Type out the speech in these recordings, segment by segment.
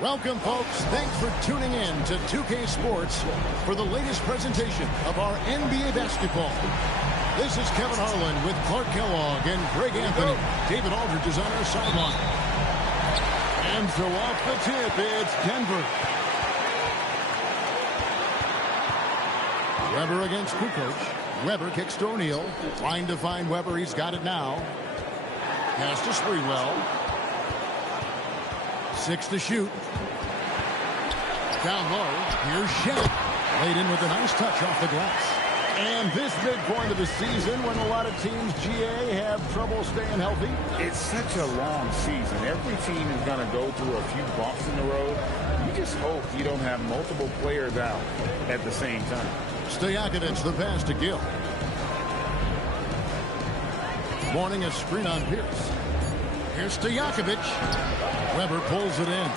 Welcome, folks. Thanks for tuning in to 2K Sports for the latest presentation of our NBA basketball. This is Kevin Harlan with Clark Kellogg and Greg Anthony. David Aldridge is on our sideline. And so off the tip, it's Denver. Weber against Kukoc. Weber kicks to O'Neal. Trying to find Weber. He's got it now. Pass to Sprewell. 6 to shoot. Down low. Here's Shaq. Laid in with a nice touch off the glass. And this big point of the season when a lot of teams, GA, have trouble staying healthy. It's such a long season. Every team is going to go through a few bumps in the road. You just hope you don't have multiple players out at the same time. Stojakovic, the pass to Gill. Morning a screen on Pierce. Here's Stojakovic. Weber pulls it in.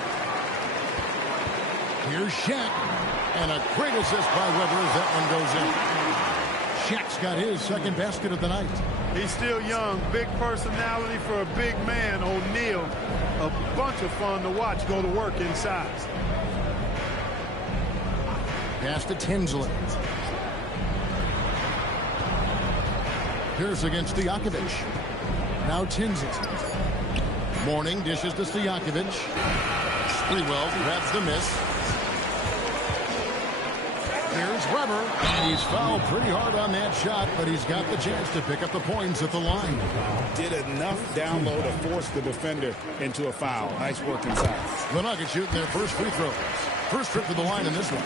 Here's Shaq. And a great assist by Weber as that one goes in. Shaq's got his second basket of the night. He's still young. Big personality for a big man. O'Neal, a bunch of fun to watch go to work inside. Pass to Tinsley. Pierce against Stojakovic. Now Tinsley. Morning dishes to Stojakovic. Sprewell grabs the miss. Here's Weber. And he's fouled pretty hard on that shot, but he's got the chance to pick up the points at the line. Did enough down low to force the defender into a foul. Nice work inside. The Nuggets shooting their first free throws. First trip to the line in this one.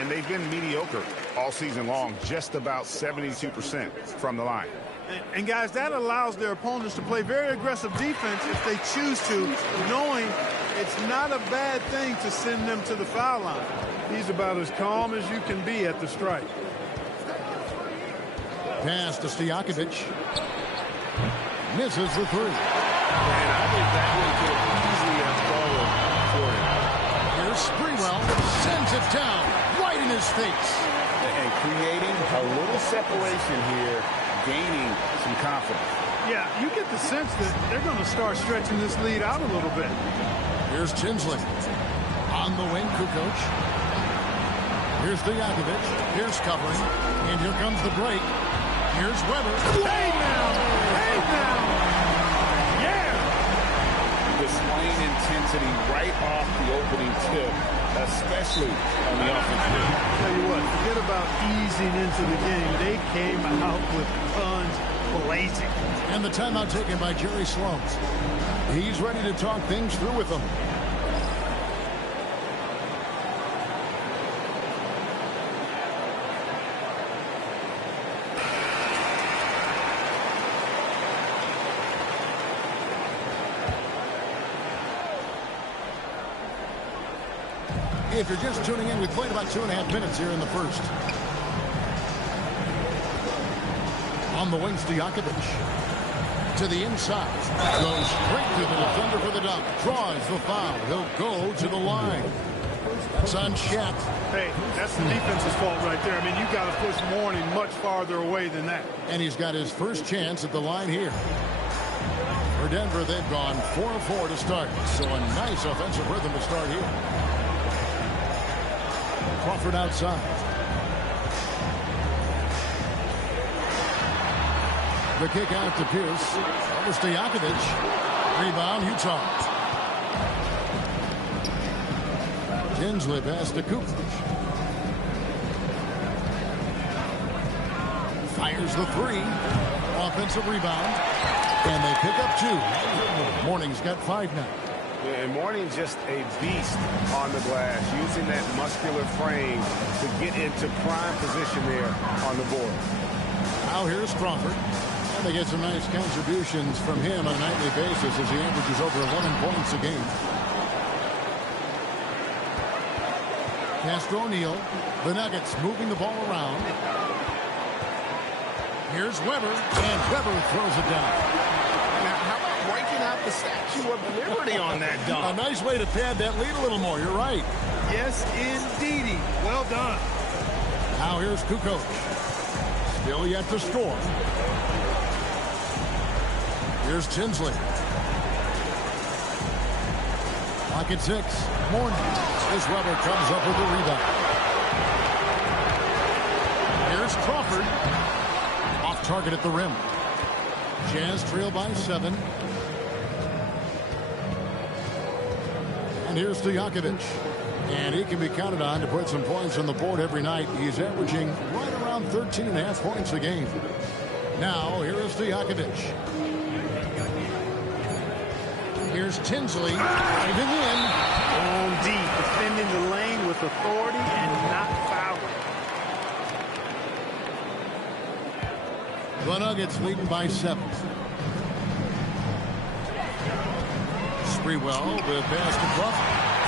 And they've been mediocre all season long, just about 72% from the line. And guys, that allows their opponents to play very aggressive defense if they choose to, knowing it's not a bad thing to send them to the foul line. He's about as calm as you can be at the strike. Pass to Stojakovic. Misses the three. And I think that one could easily have fallen for him. Here's Sprewell. Sends it down right in his face. And creating a little separation here, gaining some confidence. Yeah, you get the sense that they're going to start stretching this lead out a little bit. Here's Tinsley. On the wing, Kukoc. Here's Stojakovic. Here's covering. And here comes the break. Here's Weber. Hey now! Hey now! Yeah! Displaying intensity right off the opening tip, especially on the offensive end. Tell you what, forget about easing into the game. They came out with guns blazing. And the timeout taken by Jerry Sloan. He's ready to talk things through with them. If you're just tuning in, we played about 2.5 minutes here in the first. On the wing, Stojakovic. To the inside. Goes straight to the defender for the dunk. Draws the foul. He'll go to the line. It's on Shaq. Hey, that's the defense's fault right there. I mean, you've got to push Mourning much farther away than that. And he's got his first chance at the line here. For Denver, they've gone 4-4 to start. So a nice offensive rhythm to start here. Crawford outside. The kick out to Pierce. Over Stojakovic. Rebound, Utah. Tinsley pass to Kukoc. Fires the three. Offensive rebound. And they pick up 2. Mourning's got 5 now. And Mourning just a beast on the glass, using that muscular frame to get into prime position there on the board. Now here's Crawford. And they get some nice contributions from him on a nightly basis as he averages over 11 points a game. Pass to O'Neal. The Nuggets moving the ball around. Here's Weber. And Weber throws it down. Breaking out the Statue of Liberty on that dunk. A nice way to pad that lead a little more. You're right. Yes, indeedy. Well done. Now here's Kukoc. Still yet to score. Here's Tinsley. Clock Back at 6. Morning. This Weber comes up with the rebound. Here's Crawford. Off target at the rim. Jazz trail by 7. And here's Stojakovic. And he can be counted on to put some points on the board every night. He's averaging right around 13.5 points a game. Now, here is Stojakovic. Here's Tinsley driving in. On deep, defending the lane with authority and not fouling. The Nuggets leading by 7. Sprewell, the pass to Buff,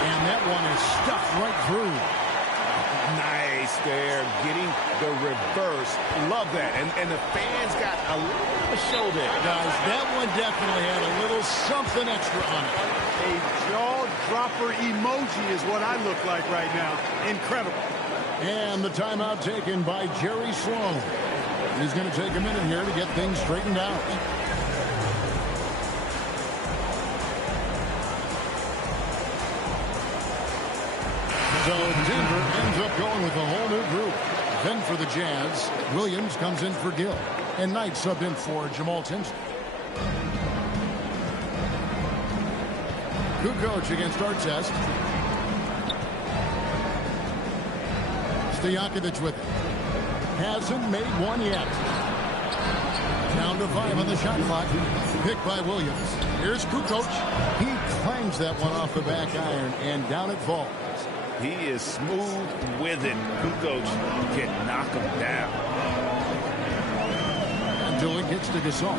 and that one is stuffed right through. Nice there, getting the reverse. Love that. And the fans got a little bit of a show there. Guys, that one definitely had a little something extra on it. A jaw-dropper emoji is what I look like right now. Incredible. And the timeout taken by Jerry Sloan. He's going to take a minute here to get things straightened out. So Denver ends up going with a whole new group. Then for the Jazz, Williams comes in for Gill. And Knight subbed in for Jamal Tinsley. Kukoc against Artest. Stojakovic with it. Hasn't made one yet. Down to 5 on the shot clock. Picked by Williams. Here's Kukoc. He claims that one off the back iron, and down it falls. He is smooth with it. Kukoc can knock him down. Until it gets to Gasol.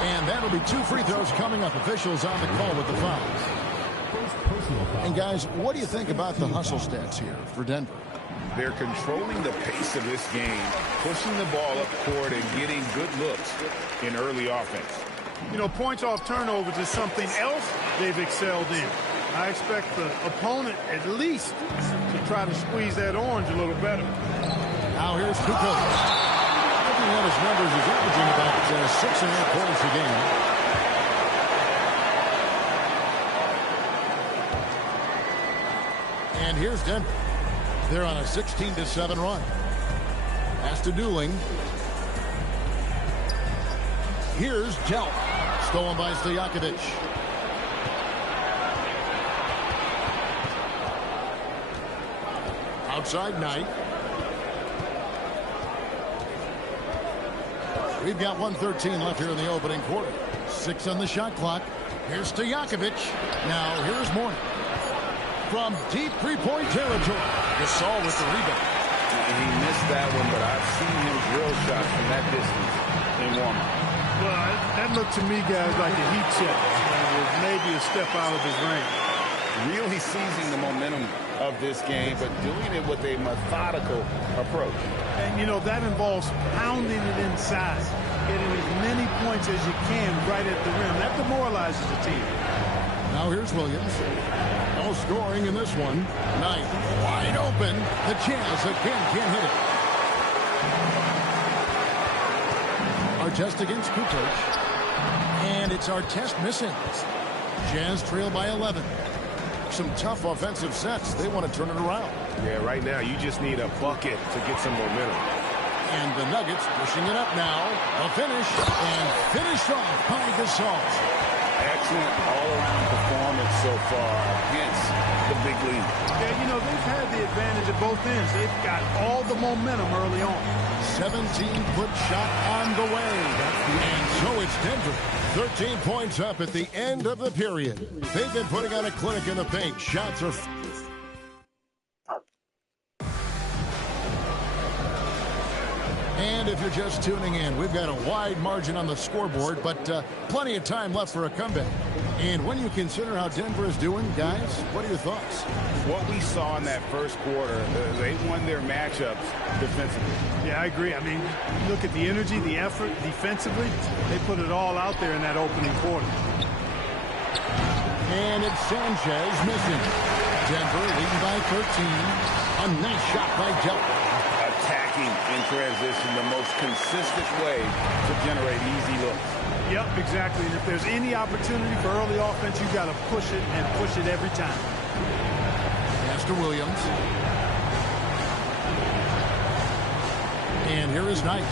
And that'll be 2 free throws coming up. Officials on the call with the fouls. And guys, what do you think about the hustle stats here for Denver? They're controlling the pace of this game, pushing the ball up court and getting good looks in early offense. You know, points off turnovers is something else they've excelled in. I expect the opponent at least to try to squeeze that orange a little better. Now here's Kukoc. Looking at his numbers, he's averaging about 6.5 points a game. And here's Denver. They're on a 16-7 run. Pass to Dooling. Here's Delp. Stolen by Stojakovic. Outside Knight. We've got 1:13 left here in the opening quarter. 6 on the shot clock. Here's Stojakovic. Now here's Morning. From deep three-point territory. Gasol with the rebound. He missed that one, but I've seen him drill shots from that distance in warm-up. Well, that looked to me, guys, like a heat check. It was maybe a step out of his range. Really seizing the momentum of this game, but doing it with a methodical approach. And, you know, that involves pounding it inside, getting as many points as you can right at the rim. That demoralizes the team. Now here's Williams. No scoring in this one. Knight wide open. The Jazz again can't hit it. Artest against Kukoc. And it's Artest missing. Jazz trail by 11. Some tough offensive sets. They want to turn it around. Yeah, right now you just need a bucket to get some momentum. And the Nuggets pushing it up now. A finish. And finished off by Gasol. Excellent all-around performance so far against the big league. Yeah, you know, they've had the advantage at both ends. They've got all the momentum early on. 17-foot shot on the way. And so it's Denver. 13 points up at the end of the period. They've been putting on a clinic in the paint. Shots are... And if you're just tuning in, we've got a wide margin on the scoreboard, but plenty of time left for a comeback. And when you consider how Denver is doing, guys, what are your thoughts? What we saw in that first quarter, they won their matchups defensively. Yeah, I agree. I mean, look at the energy, the effort defensively. They put it all out there in that opening quarter. And it's Sanchez missing. Denver leading by 13. A nice shot by Delp. Attacking in transition, the most consistent way to generate easy looks. Yep, exactly. And if there's any opportunity for early offense, you got to push it and push it every time. Pass to Williams. And here is Knight.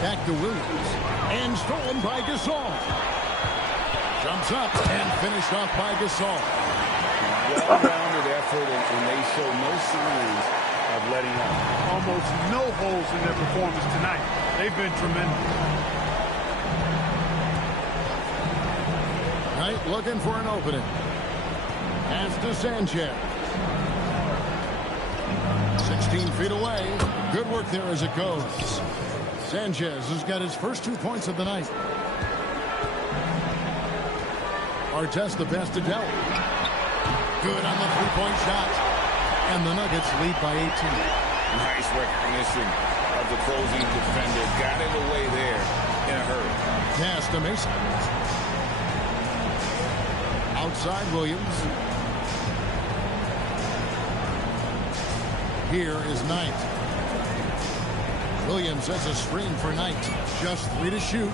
Back to Williams. And stolen by Gasol. Jumps up and finished off by Gasol. Well-rounded effort, and they show no signs of letting up. Almost no holes in their performance tonight. They've been tremendous. Knight looking for an opening. Pass to Sanchez. 16 feet away. Good work there as it goes. Sanchez has got his first 2 points of the night. Artest the pass to Dell. Good on the three-point shot. And the Nuggets lead by 18. Nice recognition of the closing defender. Got it away there in a hurry. Pass to Mason. Outside Williams. Here is Knight. Williams has a screen for Knight. Just 3 to shoot.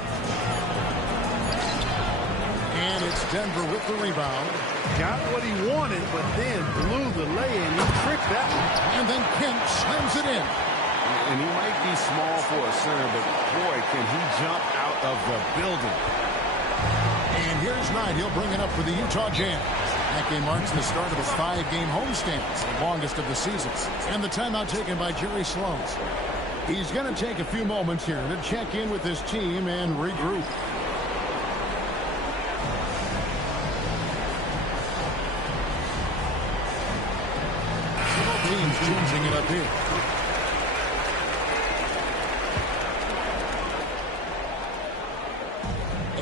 And it's Denver with the rebound. Got what he wanted, but then blew the lay-in. He tricked that one. And then Kemp slams it in. And he might be small for a center, but boy, can he jump out of the building. And here's Knight. He'll bring it up for the Utah Jazz. That game marks the start of a 5-game homestand, the longest of the season. And the timeout taken by Jerry Sloan. He's going to take a few moments here to check in with his team and regroup. Both teams changing it up here.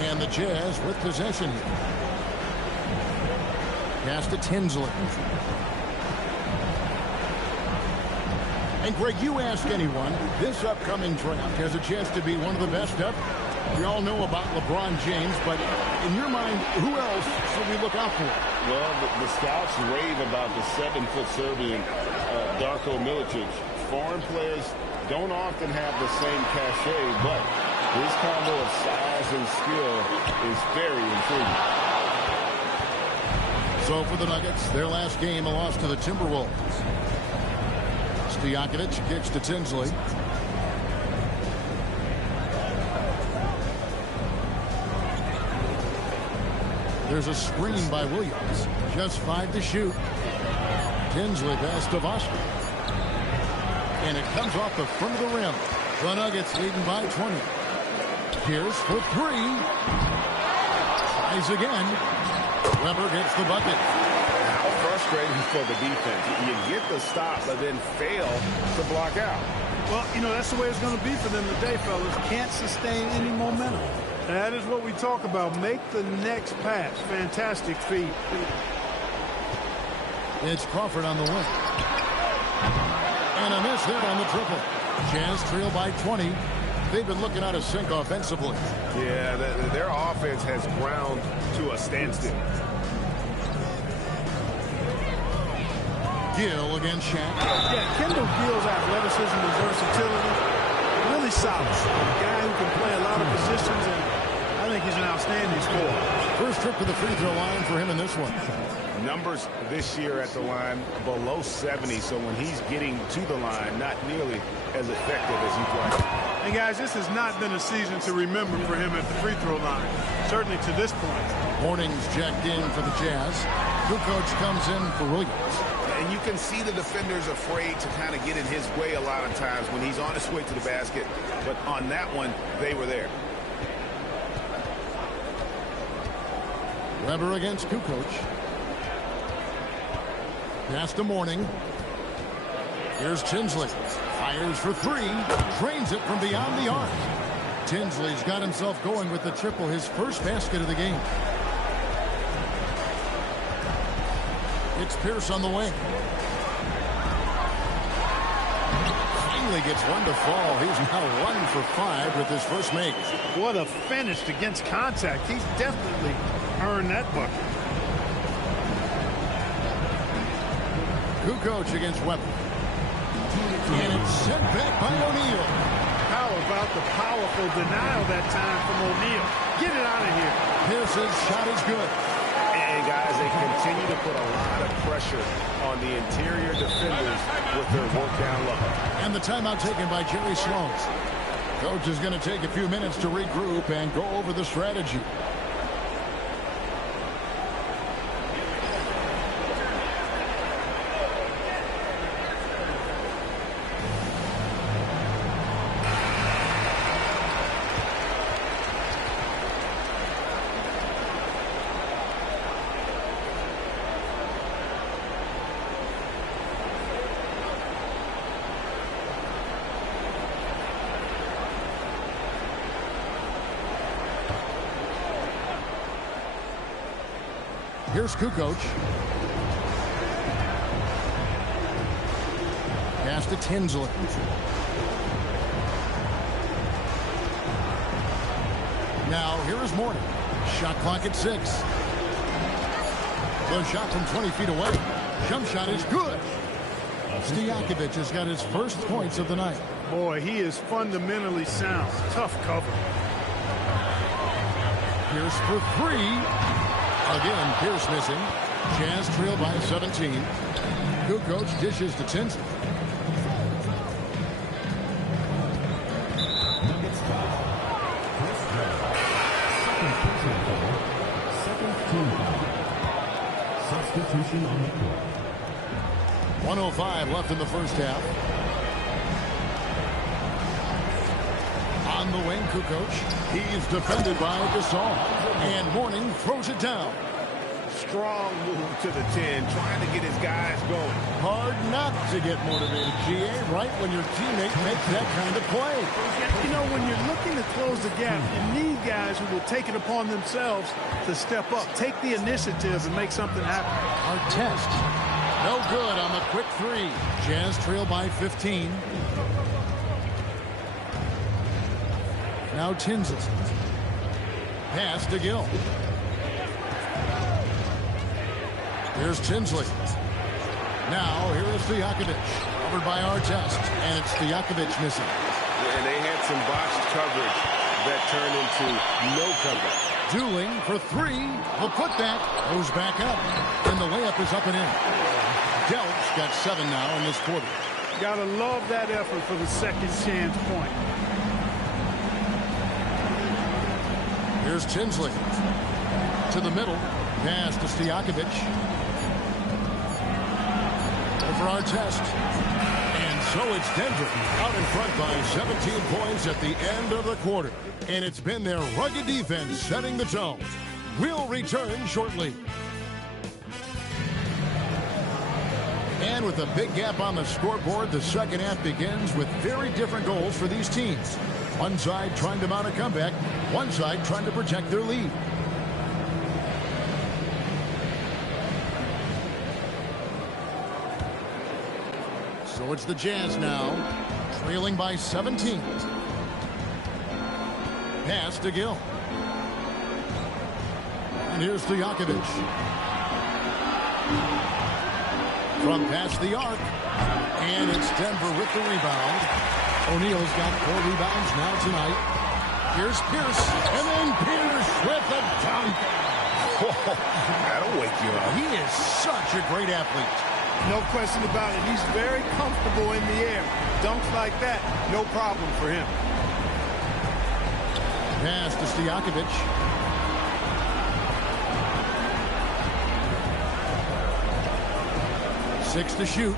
And the Jazz with possession here. Pass to Tinsley. And Greg, you ask anyone, this upcoming draft has a chance to be one of the best ever. We all know about LeBron James, but in your mind, who else should we look out for? Well, the scouts rave about the 7-foot Serbian, Darko Milicic. Foreign players don't often have the same cachet, but his combo of size and skill is very intriguing. So for the Nuggets, their last game, a loss to the Timberwolves. Stojakovic kicks to Tinsley. There's a screen by Williams. Just 5 to shoot. Tinsley pass to Vosker. And it comes off the front of the rim. The Nuggets leading by 20. Here's for 3. Tries again. Weber gets the bucket. How frustrating for the defense. You get the stop, but then fail to block out. Well, you know, that's the way it's going to be for them today, fellas. Can't sustain any momentum. That is what we talk about. Make the next pass. Fantastic feed. It's Crawford on the wing. And a miss there on the triple. Jazz trail by 20. They've been looking out of sync offensively. Yeah, their offense has ground to a standstill. Gill against Shaq. Yeah, Kendall Gill's athleticism and versatility, really solid. A guy who can play a lot of positions, and I think he's an outstanding scorer. First trip to the free throw line for him in this one. Numbers this year at the line below 70, so when he's getting to the line, not nearly as effective as he'd like. And guys, this has not been a season to remember for him at the free throw line, certainly to this point. Morning's checked in for the Jazz. Kukoc comes in for Williams. And you can see the defenders afraid to kind of get in his way a lot of times when he's on his way to the basket. But on that one, they were there. Weber against Kukoc. Pass to Morning. Here's Tinsley. Fires for 3. Drains it from beyond the arc. Tinsley's got himself going with the triple, his first basket of the game. It's Pierce on the wing. Finally gets one to fall. He's now 1 for 5 with his first make. What a finish against contact. He's definitely earned that bucket. Kukoc against Weber. And it's sent back by O'Neal. Power about the powerful denial that time from O'Neal. Get it out of here. Pierce's shot is good. And guys, they continue to put a lot of pressure on the interior defenders with their work down low. And the timeout taken by Jerry Sloan. Coach is going to take a few minutes to regroup and go over the strategy. Here's Kukoc. Pass to Tinsley. Now, here is Morning. Shot clock at 6. The shot from 20 feet away. Jump shot is good. Stojakovic has got his first points of the night. Boy, he is fundamentally sound. Tough cover. Pierce for 3. Again, Pierce missing. Jazz trail by 17. Kukoc dishes to Tinsley. Substitution on the court. 1:05 left in the first half. On the wing, Kukoc. He's defended by Gasol. And Morning throws it down. Strong move to the 10, trying to get his guys going. Hard not to get motivated, GA, right when your teammate makes that kind of play. You know, when you're looking to close the gap, you need guys who will take it upon themselves to step up, take the initiative, and make something happen. Our test. No good on the quick 3. Jazz trail by 15. Now Tinsley. Pass to Gill. Here's Tinsley. Now here is Stojakovic. Covered by Artest. And it's Stojakovic missing. And they had some botched coverage that turned into no coverage. Dueling for 3. The putback goes back up. And the layup is up and in. Delp's got 7 now in this quarter. Gotta love that effort for the second chance point. Here's Tinsley. To the middle. Pass to Stojakovic. Over Artest. And so it's Denver out in front by 17 points at the end of the quarter. And it's been their rugged defense setting the tone. We'll return shortly. And with a big gap on the scoreboard, the second half begins with very different goals for these teams. One side trying to mount a comeback, one side trying to protect their lead. So it's the Jazz now, trailing by 17. Pass to Gill. And here's Stojakovic. From past the arc. And it's Denver with the rebound. O'Neal's got 4 rebounds now tonight. Here's Pierce. And then Pierce with a dunk. That'll wake you up. He is such a great athlete. No question about it. He's very comfortable in the air. Dunks like that, no problem for him. Pass to Stojakovic. Six to shoot.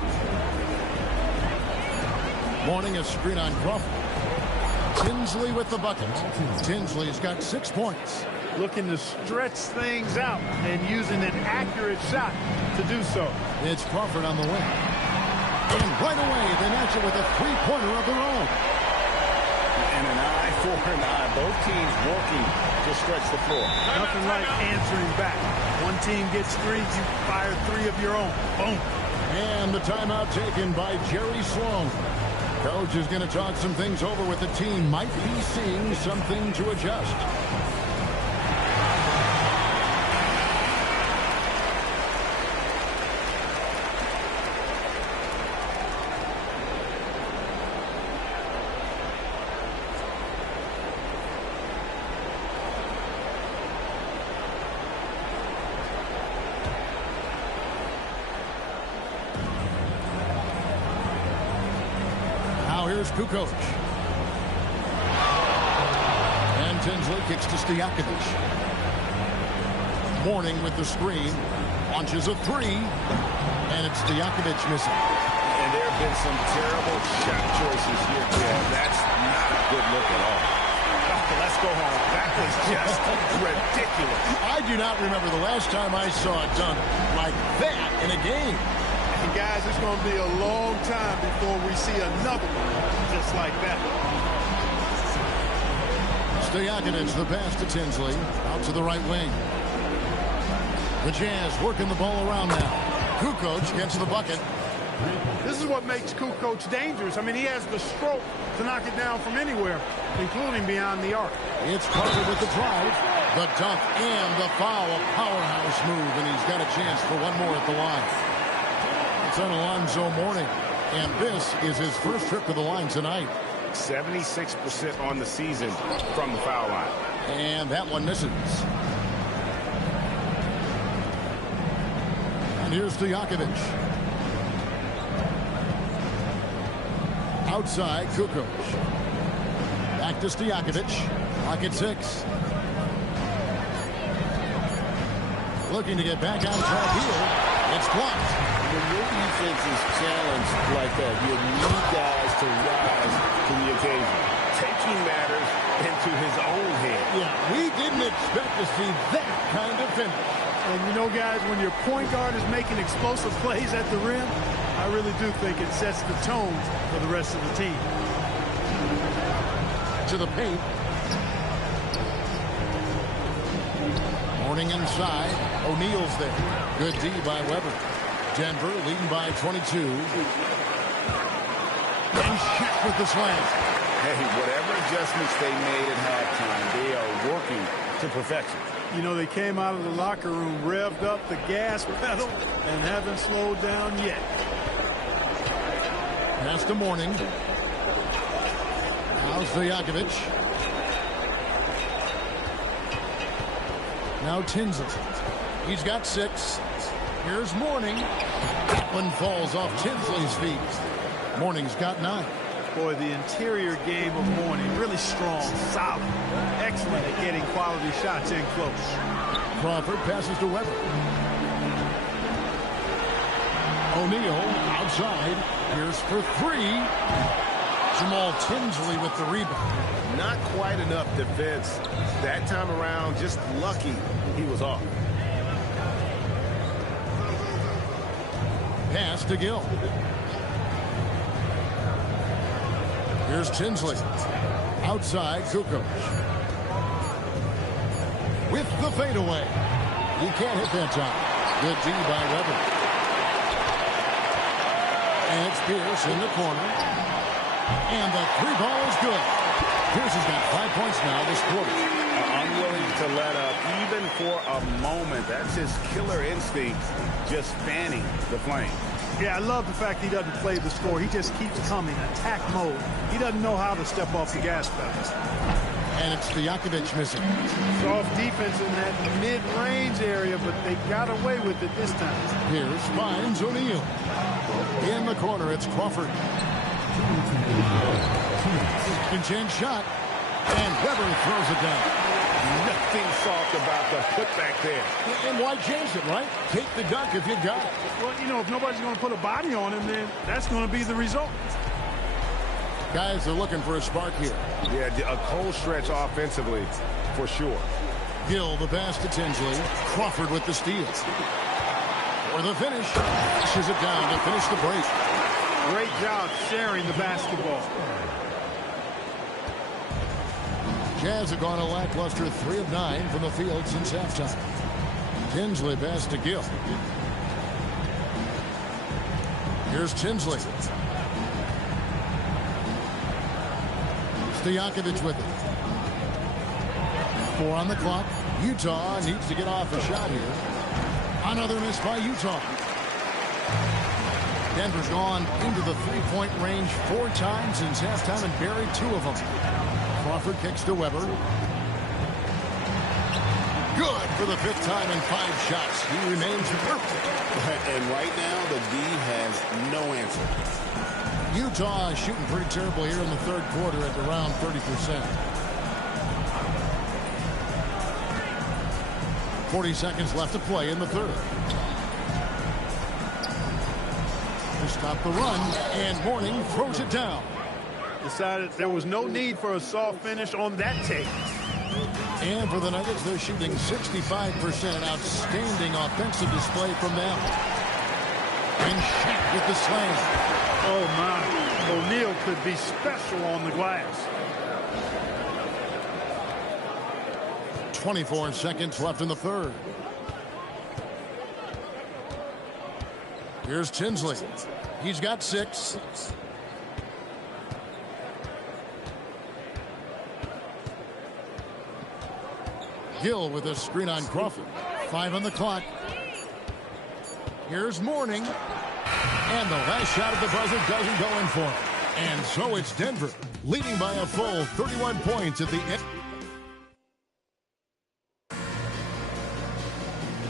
Morning a screen on Crawford. Tinsley with the bucket. Tinsley's got 6 points. Looking to stretch things out and using an accurate shot to do so. It's Crawford on the wing. And right away, they match it with a three-pointer of their own. And an eye for an eye. Both teams working to stretch the floor. Nothing like answering back. One team gets 3, you fire 3 of your own. Boom. And the timeout taken by Jerry Sloan. Coach is going to talk some things over with the team. Might be seeing something to adjust. Kukoc. And Tinsley kicks to Stojakovic. Mourning with the screen. Launches a three. And it's Stojakovic missing. And there have been some terrible shot choices here, Ted. That's not a good look at all. Oh, let's go home. That was just ridiculous. I do not remember the last time I saw a dunk like that in a game. And guys, it's going to be a long time before we see another one just like that. Stojakovic, the pass to Tinsley. Out to the right wing. The Jazz working the ball around now. Kukoc gets the bucket. This is what makes Kukoc dangerous. I mean, he has the stroke to knock it down from anywhere, including beyond the arc. It's Carter with the drive, the dunk, and the foul. A powerhouse move, and he's got a chance for one more at the line. It's on Alonzo Mourning, and this is his first trip to the line tonight. 76% on the season from the foul line. And that one misses. And here's Stojakovic. Outside, Kukoc. Back to Stojakovic. Clock at 6. Looking to get back on track here. It's blocked. When your defense is challenged like that, you need guys to rise to the occasion. Taking matters into his own hand. Yeah, we didn't expect to see that kind of finish. And you know, guys, when your point guard is making explosive plays at the rim, I really do think it sets the tone for the rest of the team. To the paint. Mourning inside. O'Neal's there. Good D by Weber. Denver leading by 22. And Shaq with the slam. Hey, whatever adjustments they made at halftime, they are working to perfection. You know, they came out of the locker room, revved up the gas pedal, and haven't slowed down yet. Pass to Mourning. Now Stojakovic. Now Tinsley. He's got 6. Here's Mourning. That one falls off Tinsley's feet. Mourning's got 9. Boy, the interior game of Mourning, really strong, solid, excellent at getting quality shots in close. Crawford passes to Weber. O'Neal outside. Here's for 3. Jamal Tinsley with the rebound. Not quite enough defense that time around. Just lucky he was off. Pass to Gill. Here's Tinsley. Outside, Kukoc. With the fadeaway. He can't hit that time. Good D by Weber. And it's Pierce in the corner. And the 3 ball is good. Pierce has got 5 points now this quarter. Unwilling to let up even for a moment. That's his killer instinct, just fanning the flame. Yeah, I love the fact he doesn't play the score. He just keeps coming, attack mode. He doesn't know how to step off the gas pedal. And it's Stojakovic missing. Soft defense in that mid-range area, but they got away with it this time. Pierce finds O'Neal. In the corner, it's Crawford. Second chance shot. And Weber throws it down. Nothing soft about the putback there. And why change it, right? Take the dunk if you got it. Well, you know, if nobody's going to put a body on him, then that's going to be the result. Guys are looking for a spark here. Yeah, a cold stretch offensively, for sure. Gill, the pass to Tinsley. Crawford with the steal. For the finish. Pushes it down to finish the break. Great job sharing the basketball. Jazz have gone a lackluster 3 of 9 from the field since halftime. Tinsley pass to Gill. Here's Tinsley. Stojakovic with it. 4 on the clock. Utah needs to get off a shot here. Another miss by Utah. Denver's gone into the 3-point range 4 times since halftime and buried 2 of them. Crawford kicks to Weber. Good for the 5th time in 5 shots. He remains perfect. And right now, the D has no answer. Utah is shooting pretty terrible here in the third quarter at around 30%. 40 seconds left to play in the third. To stop the run, and Mourning throws it down. Decided there was no need for a soft finish on that take. And for the Nuggets, they're shooting 65%. An outstanding offensive display from them. And Shaq with the slam. Oh, my. O'Neal could be special on the glass. 24 seconds left in the third. Here's Tinsley. He's got 6. Gill with a screen on Crawford. 5 on the clock. Here's Mourning. And the last shot at the buzzer doesn't go in for him. And so it's Denver leading by a full 31 points at the end.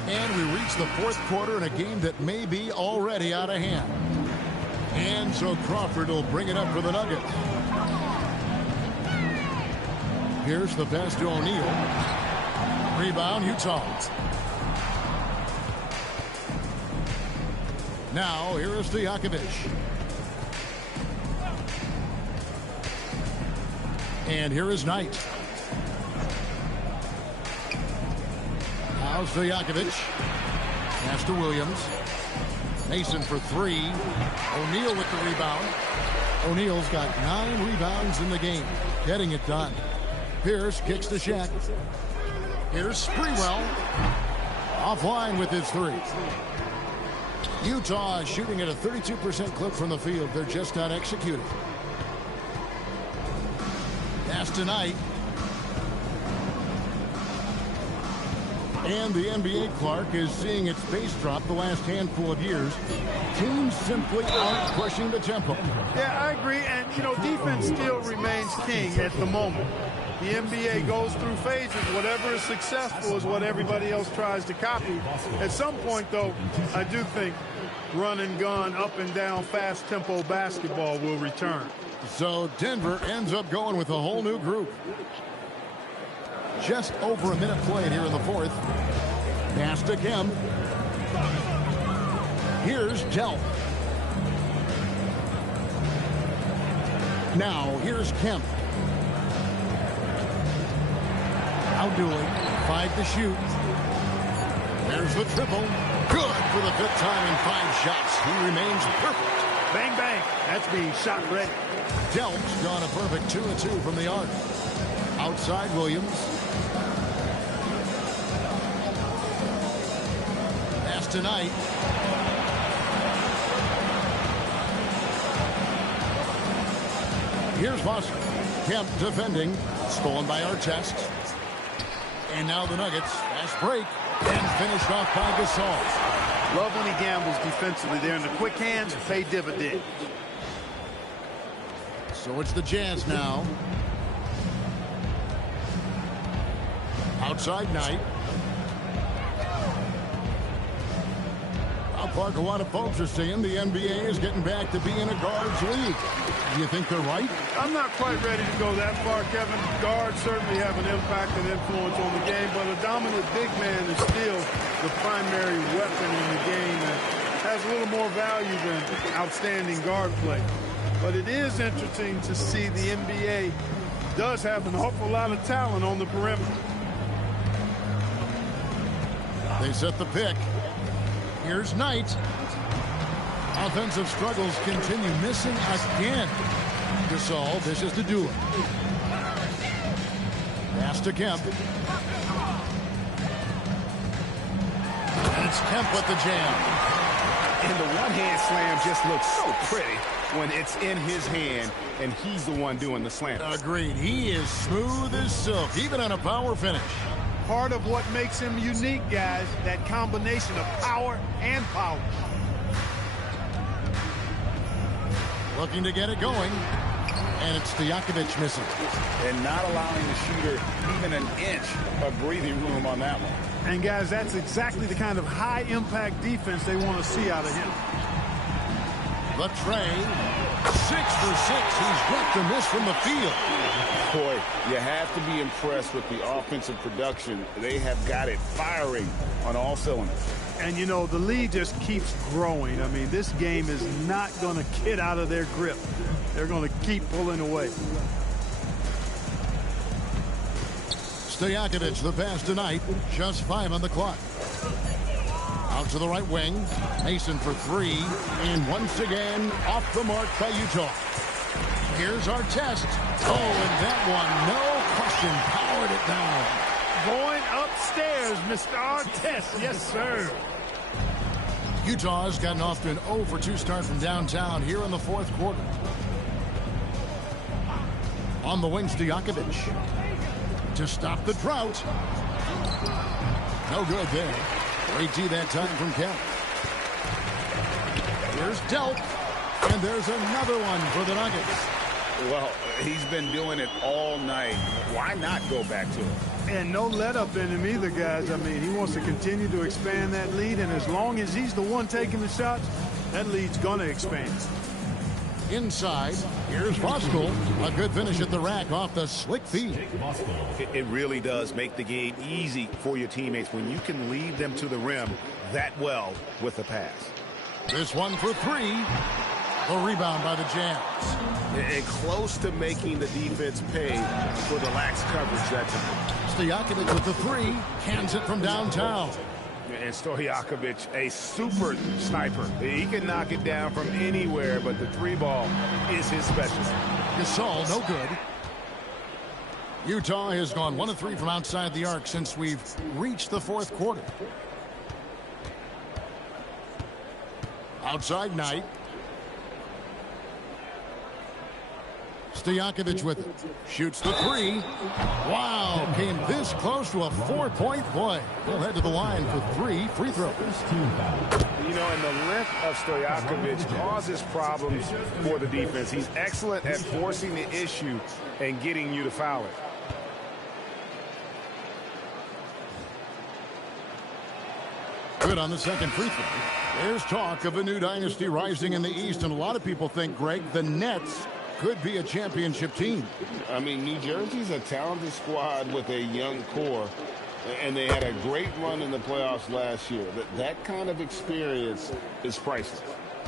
And we reach the fourth quarter in a game that may be already out of hand. And so Crawford will bring it up for the Nuggets. Here's the pass to O'Neal. Rebound, Utah. Now, here is Stojakovic. And here is Knight. Now Stojakovic. Pass to Williams. Mason for 3. O'Neal with the rebound. O'Neal's got 9 rebounds in the game. Getting it done. Pierce kicks to Shaq. Here's Sprewell. Offline with his 3. Utah is shooting at a 32% clip from the field. They're just not executing. Pass tonight. And the NBA, Clark, is seeing its pace drop the last handful of years. Teams simply aren't pushing the tempo. Yeah, I agree. And, you know, defense still remains king at the moment. The NBA goes through phases. Whatever is successful is what everybody else tries to copy. At some point, though, I do think run and gun, up and down, fast tempo basketball will return. So Denver ends up going with a whole new group. Just over a minute played here in the fourth. Pass to Kemp. Here's Delp. Now here's Kemp. Outdueling. 5 to shoot. There's the triple. Good for the 5th time in 5 shots. He remains perfect. Bang, bang. That's being shot ready. Delp's gone a perfect 2 of 2 from the arc. Outside Williams. Pass tonight. Here's Foster. Kemp defending. Stolen by Artest. And now the Nuggets. Fast break. And finished off by Gasol. Love when he gambles defensively there, and the quick hands pay dividends. So it's the Jazz now. Outside Knight. Now, Clark, a lot of folks are saying the NBA is getting back to being a guards league. Do you think they're right? I'm not quite ready to go that far, Kevin. Guards certainly have an impact and influence on the game, but a dominant big man is still the primary weapon in the game that has a little more value than outstanding guard play. But it is interesting to see the NBA does have an awful lot of talent on the perimeter. They set the pick. Here's Knight. Offensive struggles continue. Missing again. Gasol, this is to do it. Pass to Kemp. And it's Kemp with the jam. And the one-hand slam just looks so pretty when it's in his hand and he's the one doing the slam. Agreed. He is smooth as silk, even on a power finish. Part of what makes him unique, guys, that combination of power and power. Looking to get it going. And it's Stojakovic missing. And not allowing the shooter even an inch of breathing room on that one. And, guys, that's exactly the kind of high-impact defense they want to see out of him. The tray. for 6. He's wrecked a miss from the field. Boy, you have to be impressed with the offensive production. They have got it firing on all cylinders. And, you know, the lead just keeps growing. I mean, this game is not going to get out of their grip. They're going to keep pulling away. Stojakovic, the pass tonight. Just 5 on the clock. Out to the right wing. Mason for 3. And once again, off the mark by Utah. Here's our test. Oh, and that one, no question, powered it down. Going upstairs, Mr. Artest. Yes, sir. Utah's gotten off to an 0 for 2 start from downtown here in the 4th quarter. On the wing, Stojakovic. To stop the drought. No good there. Great D that time from Kemp. Here's Delp. And there's another one for the Nuggets. Well, he's been doing it all night. Why not go back to it? And no let up in him either, guys. I mean, he wants to continue to expand that lead, and as long as he's the one taking the shots, that lead's going to expand. Inside, here's Voskuhl. A good finish at the rack off the slick feed. It really does make the game easy for your teammates when you can lead them to the rim that well with a pass. This one for 3. A rebound by the Jazz. And close to making the defense pay for the lax coverage that time. Stojakovic with the 3. Cans it from downtown. And Stojakovic, a super sniper. He can knock it down from anywhere, but the 3 ball is his specialty. Gasol, no good. Utah has gone 1 of 3 from outside the arc since we've reached the 4th quarter. Outside Knight. Stojakovic with it. Shoots the 3. Wow, came this close to a 4-point play. He'll head to the line for 3 free throws. You know, and the length of Stojakovic causes problems for the defense. He's excellent at forcing the issue and getting you to foul it. Good on the second free throw. There's talk of a new dynasty rising in the East, and a lot of people think, Greg, the Nets could be a championship team. I mean, New Jersey's a talented squad with a young core, and they had a great run in the playoffs last year. That kind of experience is priceless.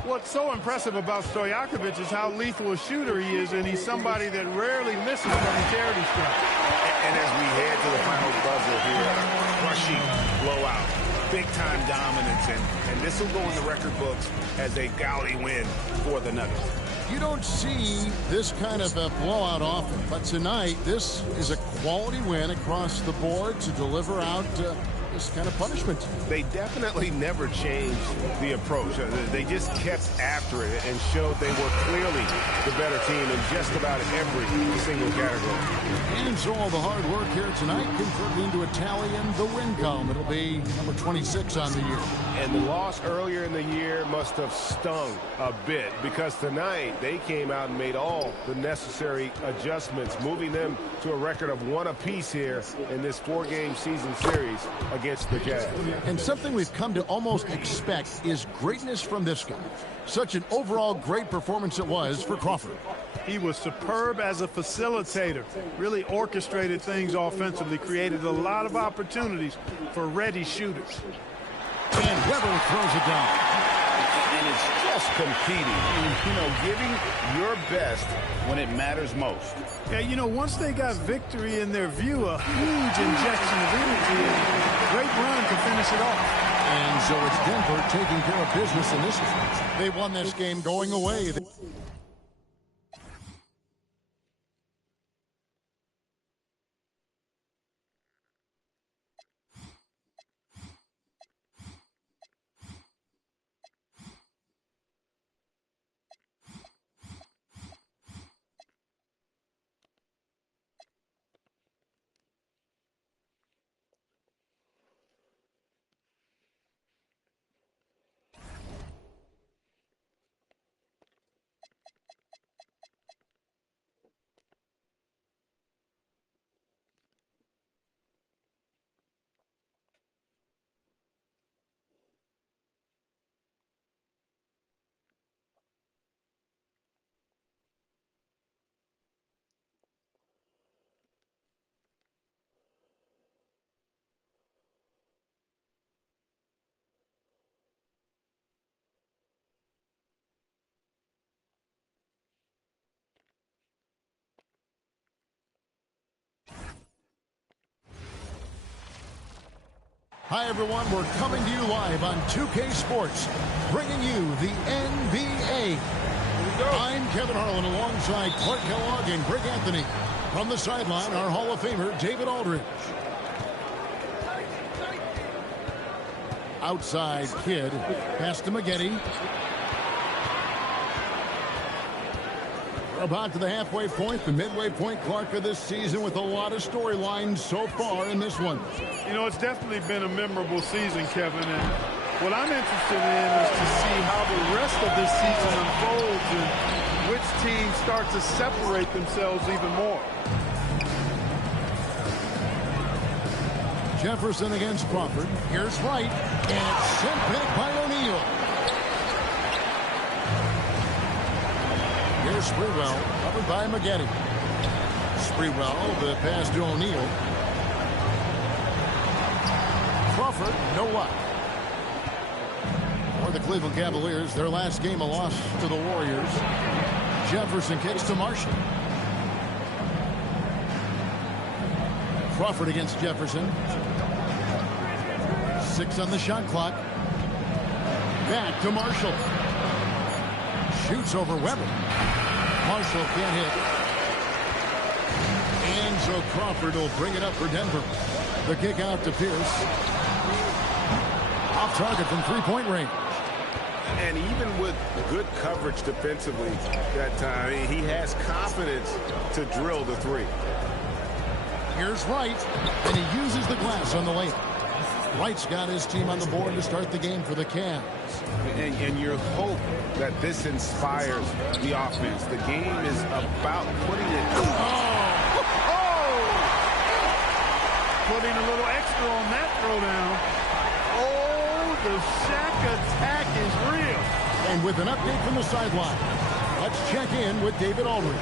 What's so impressive about Stojakovic is how lethal a shooter he is, and he's somebody that rarely misses from a charity stripe. And as we head to the final buzzer here, a crushing blowout, big-time dominance, and this will go in the record books as a gaudy win for the Nuggets. You don't see this kind of a blowout often, but tonight this is a quality win across the board to deliver out this kind of punishment. They definitely never changed the approach. They just kept after it and showed they were clearly the better team in just about every single category. And so all the hard work here tonight converted into a tally in the win column. It'll be number 26 on the year. And the loss earlier in the year must have stung a bit, because tonight they came out and made all the necessary adjustments, moving them to a record of 1 apiece here in this 4-game season series against the Jazz. And something we've come to almost expect is greatness from this guy. Such an overall great performance it was for Crawford. He was superb as a facilitator, really orchestrated things offensively, created a lot of opportunities for ready shooters. And Weber throws it down. And it's just competing, you know, giving your best when it matters most. Yeah, you know, once they got victory in their view, a huge injection of energy and great run to finish it off. And so it's Denver taking care of business in this one. They won this game going away. Hi, everyone. We're coming to you live on 2K Sports, bringing you the NBA. I'm Kevin Harlan alongside Clark Kellogg and Greg Anthony. From the sideline, our Hall of Famer, David Aldridge. Outside Kidd. Pass to Maggette. We're about to the halfway point, the midway point, Clark, of this season with a lot of storylines so far in this one. You know, it's definitely been a memorable season, Kevin, and what I'm interested in is to see how the rest of this season unfolds and which teams start to separate themselves even more. Jefferson against Crawford. Here's Wright, and it's sent back by O'Neal. Here's Sprewell, covered by Maggette. Sprewell, the pass to O'Neal. Crawford, no luck. For the Cleveland Cavaliers, their last game a loss to the Warriors. Jefferson kicks to Marshall. Crawford against Jefferson. 6 on the shot clock. Back to Marshall. Shoots over Weber. Marshall can't hit. And so Crawford will bring it up for Denver. The kick out to Pierce. Off target from three-point range. And even with good coverage defensively that time, he has confidence to drill the three. Here's Wright, and he uses the glass on the layup. Wright's got his team on the board to start the game for the Cavs. And you hope that this inspires the offense. The game is about putting it... Putting a little extra on that throwdown. Oh, the Shaq attack is real. And with an update from the sideline, let's check in with David Aldridge.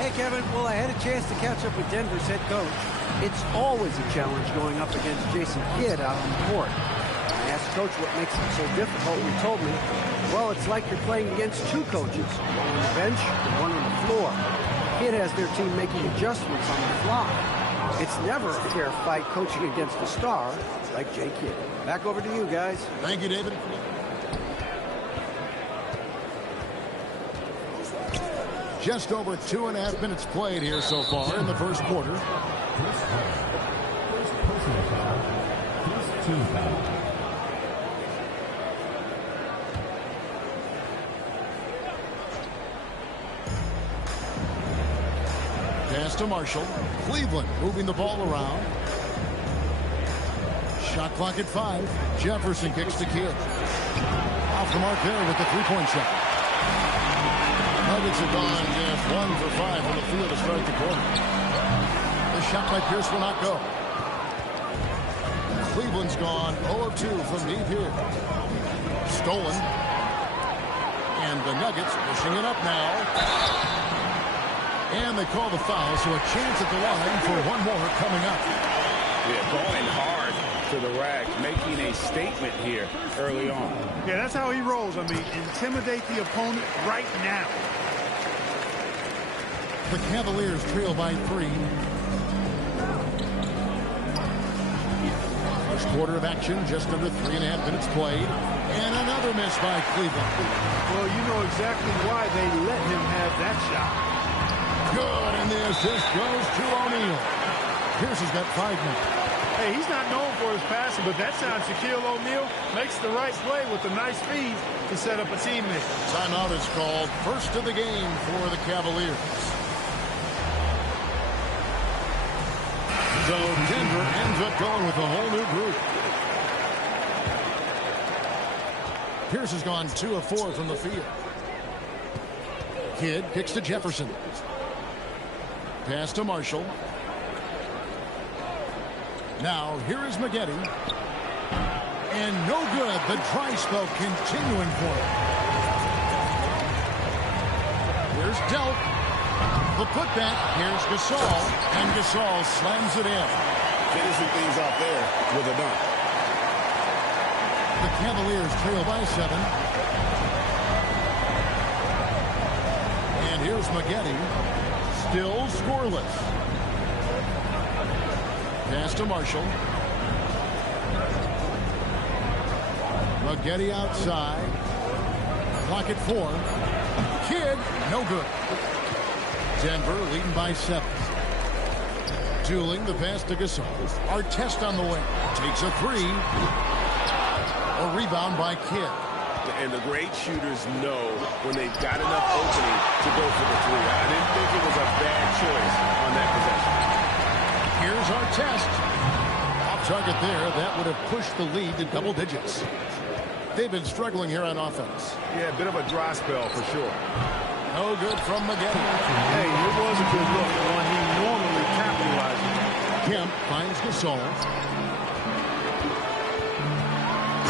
Hey, Kevin. Well, I had a chance to catch up with Denver's head coach. It's always a challenge going up against Jason Kidd out on the court. I asked Coach what makes it so difficult, and he told me, well, it's like you're playing against two coaches, one on the bench and one on the floor. Kidd has their team making adjustments on the fly. It's never a fair fight coaching against a star like Jay Kidd. Back over to you guys. Thank you, David. Just over 2.5 minutes played here so far in the first quarter. First personal foul. First team foul. Pass to Marshall. Cleveland moving the ball around. Shot clock at 5. Jefferson kicks to Kidd. Off the mark there with the three-point shot. Nuggets have gone just 1 for 5 from the field to start the quarter. The shot by Pierce will not go. Cleveland's gone 0 of 2 from deep here. Stolen. And the Nuggets pushing it up now. And they call the foul, so a chance at the line for one more coming up. Yeah, going hard to the rack, making a statement here early on. Yeah, that's how he rolls. I mean, intimidate the opponent right now. The Cavaliers trail by 3. First quarter of action, just under 3.5 minutes played. And another miss by Cleveland. Well, you know exactly why they let him have that shot. Good, and the assist goes to O'Neal. Pierce has got 5 minutes. Hey, he's not known for his passing, but that time Shaquille O'Neal makes the right play with a nice feed to set up a teammate. Timeout is called. First of the game for the Cavaliers. So Denver ends up going with a whole new group. Pierce has gone 2 of 4 from the field. Kidd kicks to Jefferson. Pass to Marshall. Now, here is Maggette. And no good. The dry spell continuing for him. Here's Delk. The putback. Here's Gasol. And Gasol slams it in. Finishing things off there with a dunk. The Cavaliers trail by 7. And here's Maggette. Still scoreless. Pass to Marshall. Spaghetti outside. Clock at 4. Kidd, no good. Denver leading by 7. Dueling the pass to Gasol. Artest on the way. Takes a 3. A rebound by Kidd. And the great shooters know when they've got enough opening to go for the 3. I didn't think it was a bad choice on that possession. Here's Artest. Off target there. That would have pushed the lead to double digits. They've been struggling here on offense. Yeah, a bit of a dry spell for sure. No good from McGee. Hey, it was a good look. One he normally capitalizes on. Kemp finds Gasol.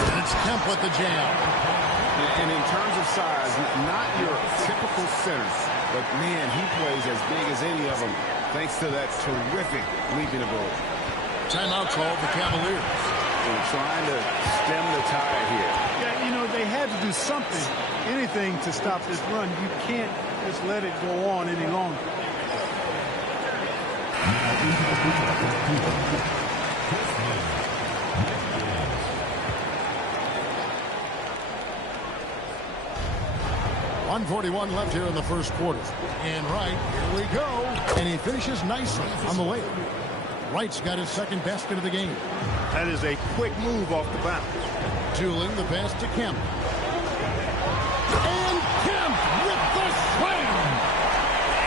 And it's Kemp with the jam. And in terms of size, not your typical center, but man, he plays as big as any of them thanks to that terrific leaping ability. Timeout call for Cavaliers. And trying to stem the tide here. Yeah, you know, they had to do something, anything to stop this run. You can't just let it go on any longer. .141 left here in the first quarter. And Wright, here we go. And he finishes nicely on the layup. Wright's got his second basket of the game. That is a quick move off the bounce. Dueling the pass to Kemp. And Kemp with the slam!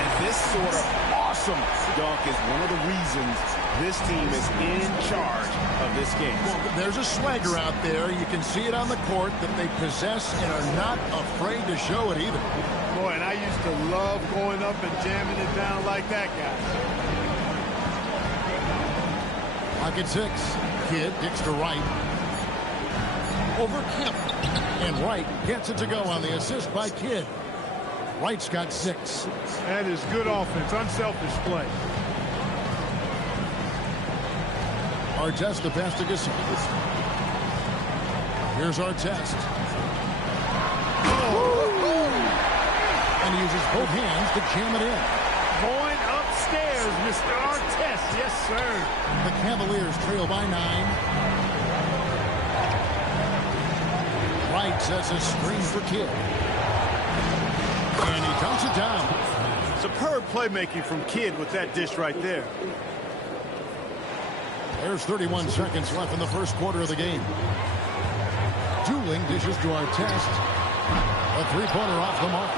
And this sort of awesome dunk is one of the reasons this team is in charge of this game. Well, there's a swagger out there. You can see it on the court that they possess and are not afraid to show it either. Boy, and I used to love going up and jamming it down like that guy. Pocket 6. Kidd kicks to Wright. Over Kemp. And Wright gets it to go on the assist by Kidd. Wright's got 6. That is good offense. Unselfish play. Artest the pass to Gasol. Here's Artest. And he uses both hands to jam it in. Going upstairs, Mr. Artest. Yes, sir. The Cavaliers trail by 9. Wright sets a screen for Kidd. And he dumps it down. Superb playmaking from Kidd with that dish right there. There's 31 seconds left in the first quarter of the game. Dueling dishes to Artest. A three-pointer off the mark.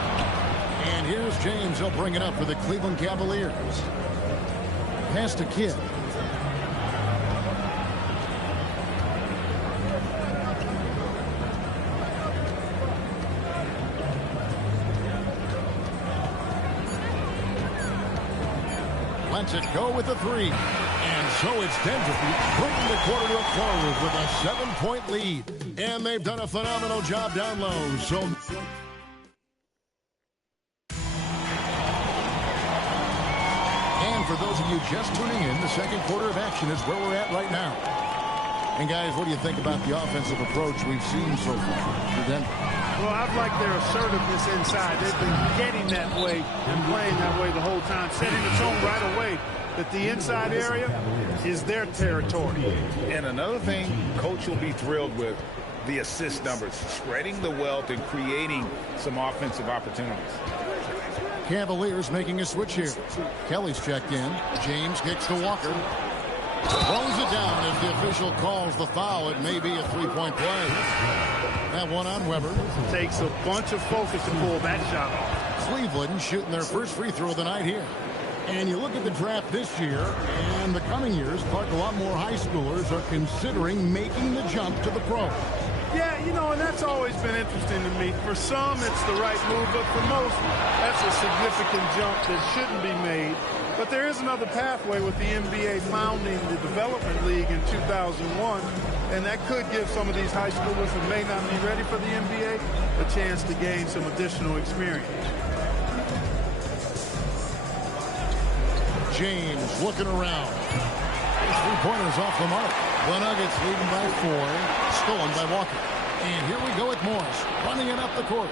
And here's James. He'll bring it up for the Cleveland Cavaliers. Pass to Kidd. Lets it go with the 3. And so it's Denver bringing the quarter to a close with a 7-point lead. And they've done a phenomenal job down low. So and for those of you just tuning in, the second quarter of action is where we're at right now. And guys, what do you think about the offensive approach we've seen so far for Denver? Well, I've liked their assertiveness inside. They've been getting that way and playing that way the whole time, setting the tone right away that the inside area is their territory. And another thing Coach will be thrilled with, the assist numbers, spreading the wealth and creating some offensive opportunities. Cavaliers making a switch here. Kelly's checked in. James kicks to Walker. Throws it down as the official calls the foul. It may be a three-point play. That one on Weber. Takes a bunch of focus to pull that shot off. Cleveland shooting their first free throw of the night here. And you look at the draft this year and the coming years, Clark, a lot more high schoolers are considering making the jump to the pros. Yeah, you know, and that's always been interesting to me. For some, it's the right move, but for most, that's a significant jump that shouldn't be made. But there is another pathway with the NBA founding the Development League in 2001, and that could give some of these high schoolers who may not be ready for the NBA a chance to gain some additional experience. James looking around. His three-pointers off the mark. The Nuggets leading by 4. Stolen by Walker. And here we go with Morris running it up the court.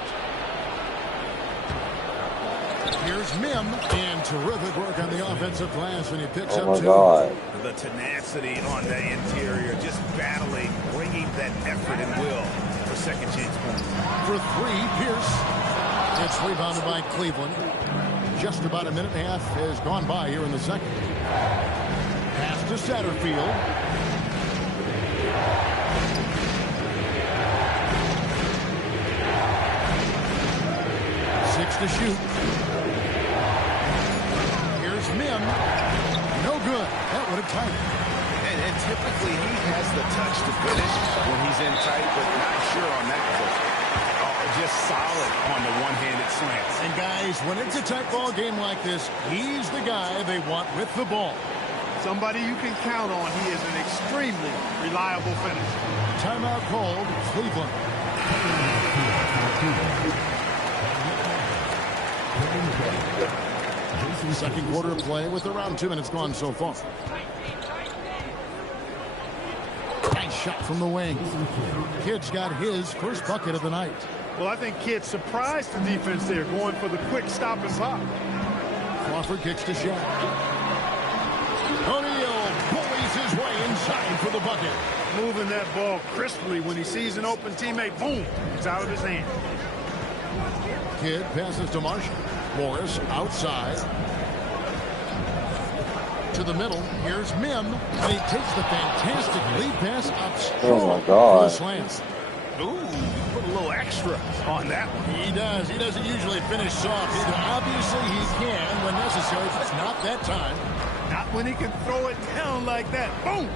Here's Mim. And terrific work on the offensive glass, and he picks up 2. God. The tenacity on the interior, just battling, bringing that effort and will for second chance points. For three, Pierce. It's rebounded by Cleveland. Just about a minute and a half has gone by here in the second. Pass to Satterfield. 6 to shoot. Here's Mim. No good. That would have tied it. And typically he has the touch to finish when he's in tight, but not sure on that possession. Just solid on the one-handed slant. And guys, when it's a tight ball game like this, he's the guy they want with the ball. Somebody you can count on. He is an extremely reliable finisher. Timeout called, Cleveland. Second quarter of play with around 2 minutes gone so far. Nice shot from the wing. Kidd's got his first bucket of the night. Well, I think Kidd surprised the defense there, going for the quick stop and pop. Crawford kicks to Shaq. O'Neal bullies his way inside for the bucket. Moving that ball crisply when he sees an open teammate. Boom! It's out of his hand. Kidd passes to Marshall. Morris outside. To the middle. Here's Mim. And he takes the fantastic lead pass up strong. Oh, my God. For the slant. Ooh, put a little extra on that one. He does. He doesn't usually finish soft either. Obviously, he can when necessary, but not that time. Not when he can throw it down like that. Boom!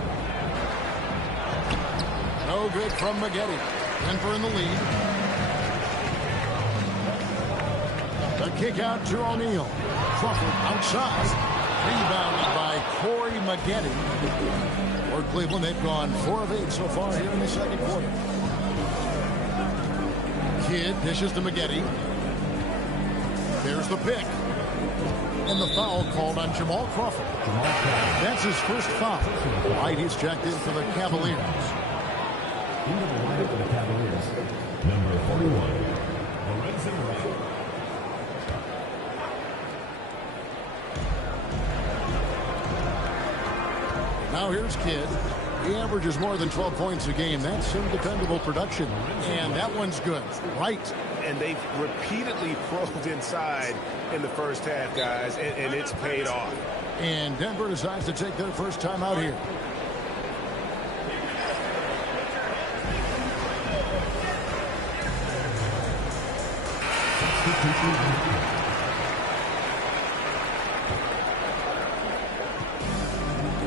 No good from Maggette. Denver in the lead. The kick out to O'Neal. Crawford outside. Rebounded by Corey Maggette. For Cleveland, they've gone 4 of 8 so far here in the second quarter. Kidd dishes to Maggette. There's the pick. And the foul called on Jamal Crawford. That's his first foul. White, he's checked in for the Cavaliers. Into the lineup for the Cavaliers, number 41, Lorenzo Wright. Now here's Kidd. He averages more than 12 points a game. That's some dependable production. And that one's good. Right. And they've repeatedly probed inside in the first half, guys, and it's paid off. And Denver decides to take their first time out here.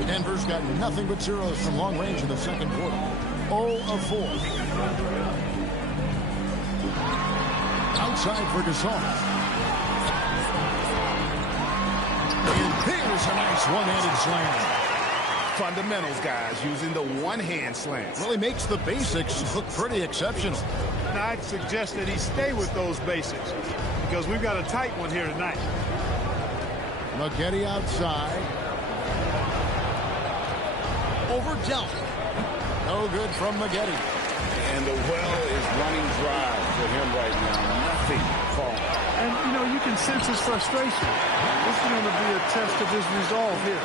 Denver's got nothing but zeros from long range in the second quarter. 0 of 4. Outside for Gasol. And there's a nice one-handed slam. Fundamentals, guys, using the one-hand slant. Really makes the basics look pretty exceptional. Now, I'd suggest that he stay with those basics because we've got a tight one here tonight. Maggette outside. Over Delk. No good from Maggette. And the well is running dry for him right now. Nothing falling. And, you know, you can sense his frustration. This is going to be a test of his resolve here.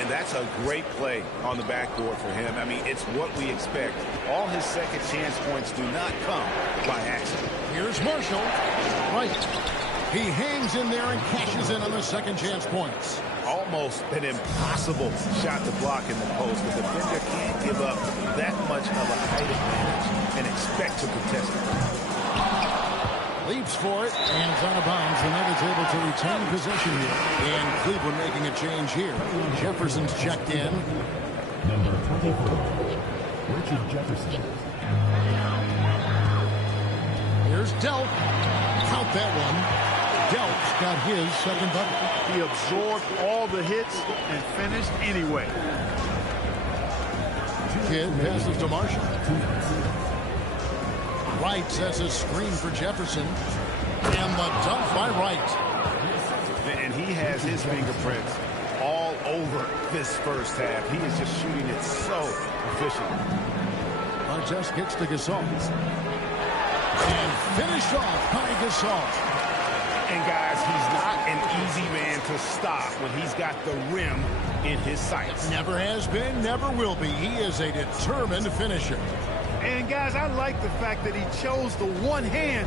And that's a great play on the backboard for him. I mean, it's what we expect. All his second chance points do not come by accident. Here's Marshall. Right. He hangs in there and cashes in on the second chance points. Almost an impossible shot to block in the post. The defender can't give up that much of a height advantage and expect to contest it. Leaps for it, and it's out of bounds. The Nuggets able to retain possession here. And Cleveland making a change here. Jefferson's checked in. Number 24, Richard Jefferson. Here's Delk. Count that one. Delk's got his second bucket. He absorbed all the hits and finished anyway. Kidd passes to Marshall. Wright sets a screen for Jefferson. And the dunk by Wright. And he has his fingerprints all over this first half. He is just shooting it so efficient. Artest gets to Gasol. And finished off by Gasol. And guys, he's not an easy man to stop when he's got the rim in his sights. Never has been, never will be. He is a determined finisher. And, guys, I like the fact that he chose the one-hand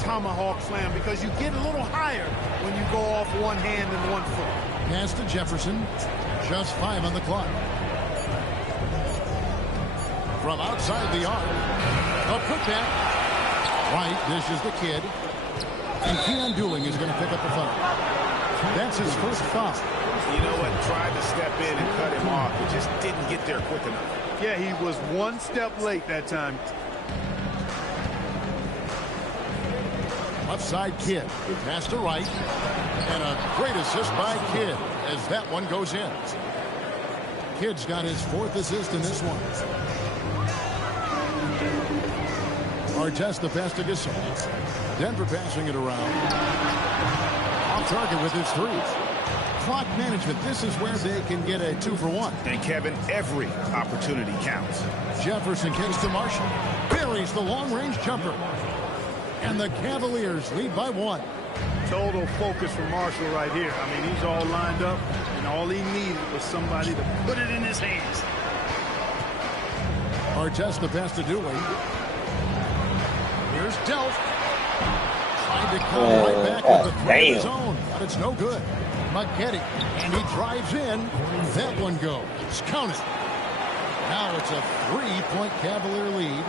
tomahawk slam because you get a little higher when you go off one hand and 1 foot. Pass to Jefferson. Just 5 on the clock. From outside the arc. A putback. White dishes the kid. And Keon Dooling is going to pick up the foul. That's his first foul. You know what? Tried to step in and cut him off, but just didn't get there quick enough. Yeah, he was 1 step late that time. Left side Kidd. Pass to right. And a great assist by Kidd as that one goes in. Kidd's got his 4th assist in this one. Artest the pass to Gasol. Denver passing it around. Off target with his 3. Clock management. This is where they can get a 2-for-1. And Kevin, every opportunity counts. Jefferson kicks to Marshall. Buries the long-range jumper. And the Cavaliers lead by 1. Total focus for Marshall right here. I mean, he's all lined up, and all he needed was somebody to put it in his hands. Artest the pass to Dewey. Here's Delph. Trying to come right back with the threat of his own, but it's no good. Mugetti, and he drives in. That one goes. Count it. Now it's a 3-point Cavalier lead.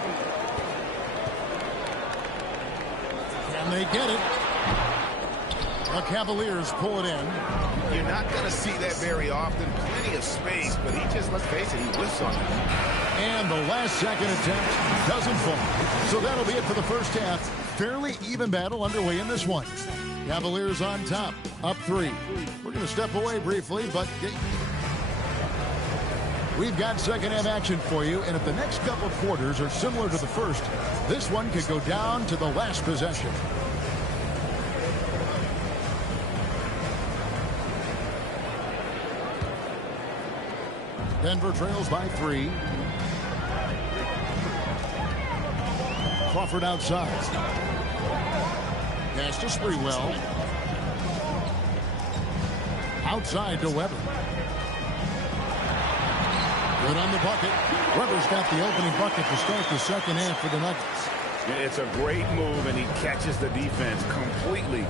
Can they get it? The Cavaliers pull it in. You're not going to see that very often. Plenty of space, but he just, let's face it, he whiffs on it. And the last second attempt doesn't fall. So that'll be it for the first half. Fairly even battle underway in this one. Cavaliers on top, up 3. We're going to step away briefly, but we've got second half action for you. And if the next couple quarters are similar to the first, this one could go down to the last possession. Denver trails by 3. Crawford outside. Pass to Sprewell. Outside to Weber. Good on the bucket. Weber's got the opening bucket to start the second half for the Nuggets. It's a great move, and he catches the defense completely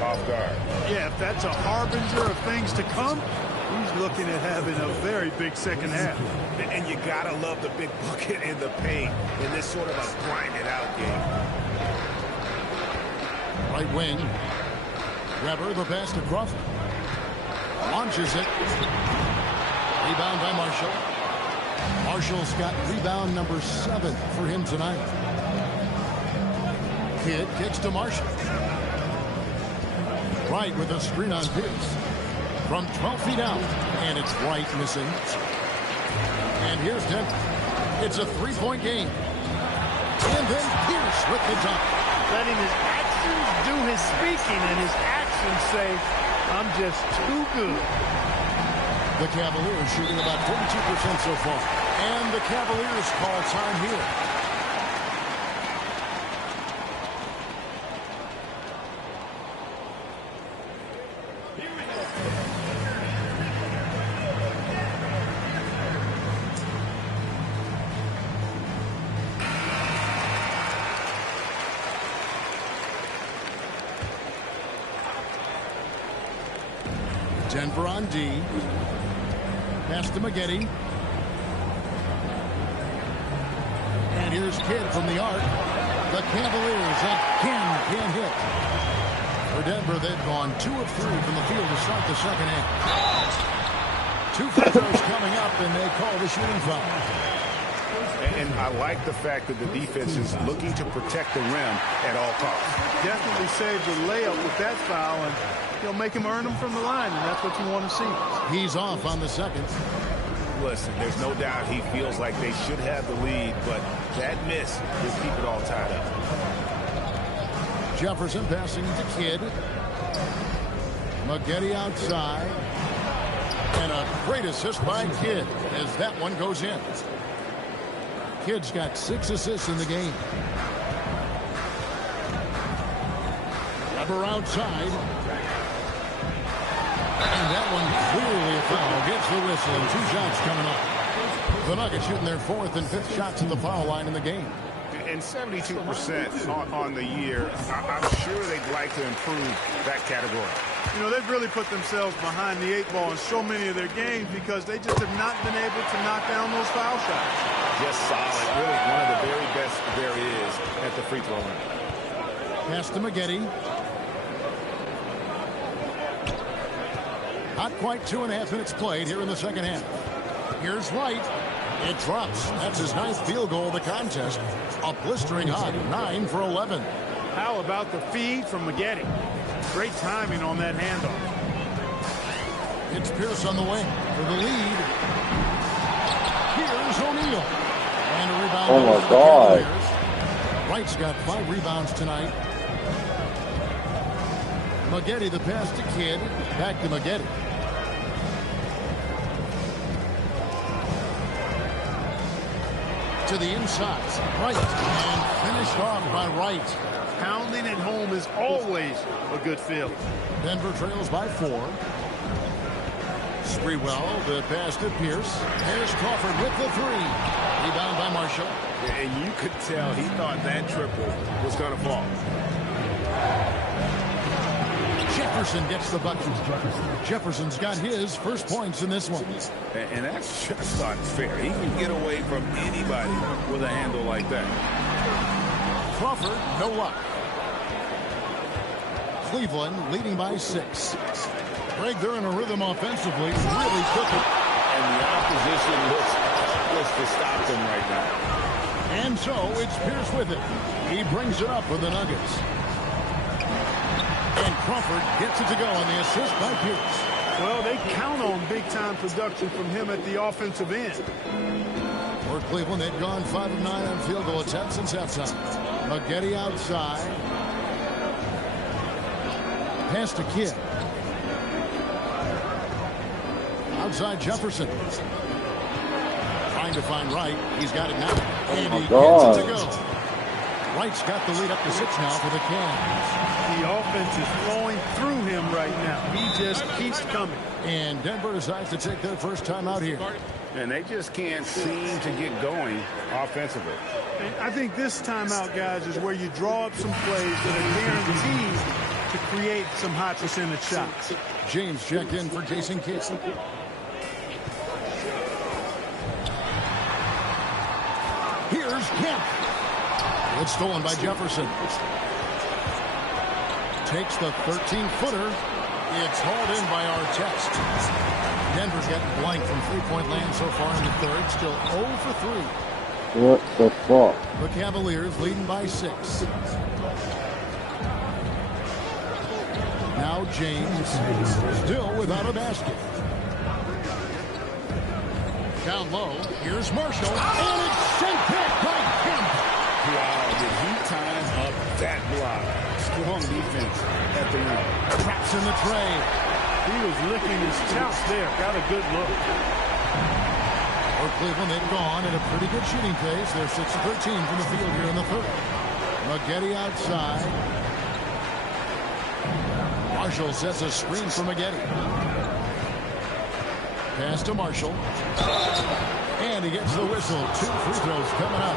off guard. Yeah, if that's a harbinger of things to come, he's looking at having a very big second half. And you got to love the big bucket in the paint in this sort of a grinded-out game. Right wing. Weber, the pass to Crawford. Launches it. Rebound by Marshall. Marshall's got rebound number 7 for him tonight. Kidd kicks to Marshall. Wright with a screen on Pierce. From 12 feet out. And it's Wright missing. And here's Denver. It's a 3-point game. And then Pierce with the dunk. Letting his actions do his speaking and his actions say, I'm just too good. The Cavaliers shooting about 42% so far. And the Cavaliers call time here. Denver on D. Pass to Mugetti. And here's Kidd from the arc. The Cavaliers again can't hit. For Denver, they've gone 2 of 3 from the field to start the second half. 2 free throws coming up, and they call the shooting foul. And I like the fact that the defense is looking to protect the rim at all costs. Definitely saved the layup with that foul, and he'll make him earn them from the line, and that's what you want to see. He's off on the second. Listen, there's no doubt he feels like they should have the lead, but that miss will keep it all tied up. Jefferson passing to Kidd. Mugetti outside. And a great assist by Kidd as that one goes in. Kidd's got 6 assists in the game. Weber outside. And that one clearly a foul. Gets the whistle and 2 shots coming up. The Nuggets shooting their 4th and 5th shots at the foul line in the game. And 72% on the year. I'm sure they'd like to improve that category. You know, they've really put themselves behind the 8 ball in so many of their games because they just have not been able to knock down those foul shots. Just solid. Really one of the very best there is at the free throw line. Pass to Maggette. Not quite 2.5 minutes played here in the second half. Here's Wright. It drops. That's his 9th field goal of the contest. A blistering hot 9 for 11. How about the feed from Maggette? Great timing on that handoff. It's Pierce on the wing for the lead. Here's O'Neal. And a rebound. Oh, my God. Wright's got 5 rebounds tonight. Maggette, the pass to Kidd. Back to Maggette. To the inside. Wright. And finished off by Wright. Pounding it home is always a good feeling. Denver trails by 4. Sprewell, the pass to Pierce. Here's Crawford with the 3. Rebound by Marshall. And you could tell he thought that triple was going to fall. Jefferson gets the bucket. Jefferson's got his first points in this one. And that's just unfair. He can get away from anybody with a handle like that. Crawford, no luck. Cleveland leading by 6. Greg, they're in a rhythm offensively. Really took it. And the opposition looks helpless to stop them right now. And so it's Pierce with it. He brings it up for the Nuggets. And Crawford gets it to go on the assist by Pierce. Well, they count on big-time production from him at the offensive end. For Cleveland, they've gone 5 of 9 on field goal attempts since halftime. Maggette outside. Pass to Kidd. Outside Jefferson. Trying to find Wright. He's got it now. And he gets it to go. Wright's got the lead up to 6 now for the Cavs. The offense is flowing through him right now. He just keeps coming. And Denver decides to take their first time out here. And they just can't seem to get going offensively. And I think this timeout, guys, is where you draw up some plays that are guaranteed to create some high percentage shots. James checked in for Jason Kidd. Here's Kemp. It's stolen by Jefferson. Takes the 13-footer. It's hauled in by Artest. Denver's getting blank from three-point land so far in the third. Still 0 for 3. What the fuck? The Cavaliers leading by 6. Now James still without a basket. Down low. Here's Marshall. And it's sent back by Kemp. Wow, did he time up that block? Strong defense at the rim. Traps in the tray. He was licking his chops there. Got a good look. For Cleveland, they've gone at a pretty good shooting pace. They're 6 of 13 from the field here in the third. Maggette outside. Marshall sets a screen for Maggette. Pass to Marshall. And he gets the whistle. 2 free throws coming up.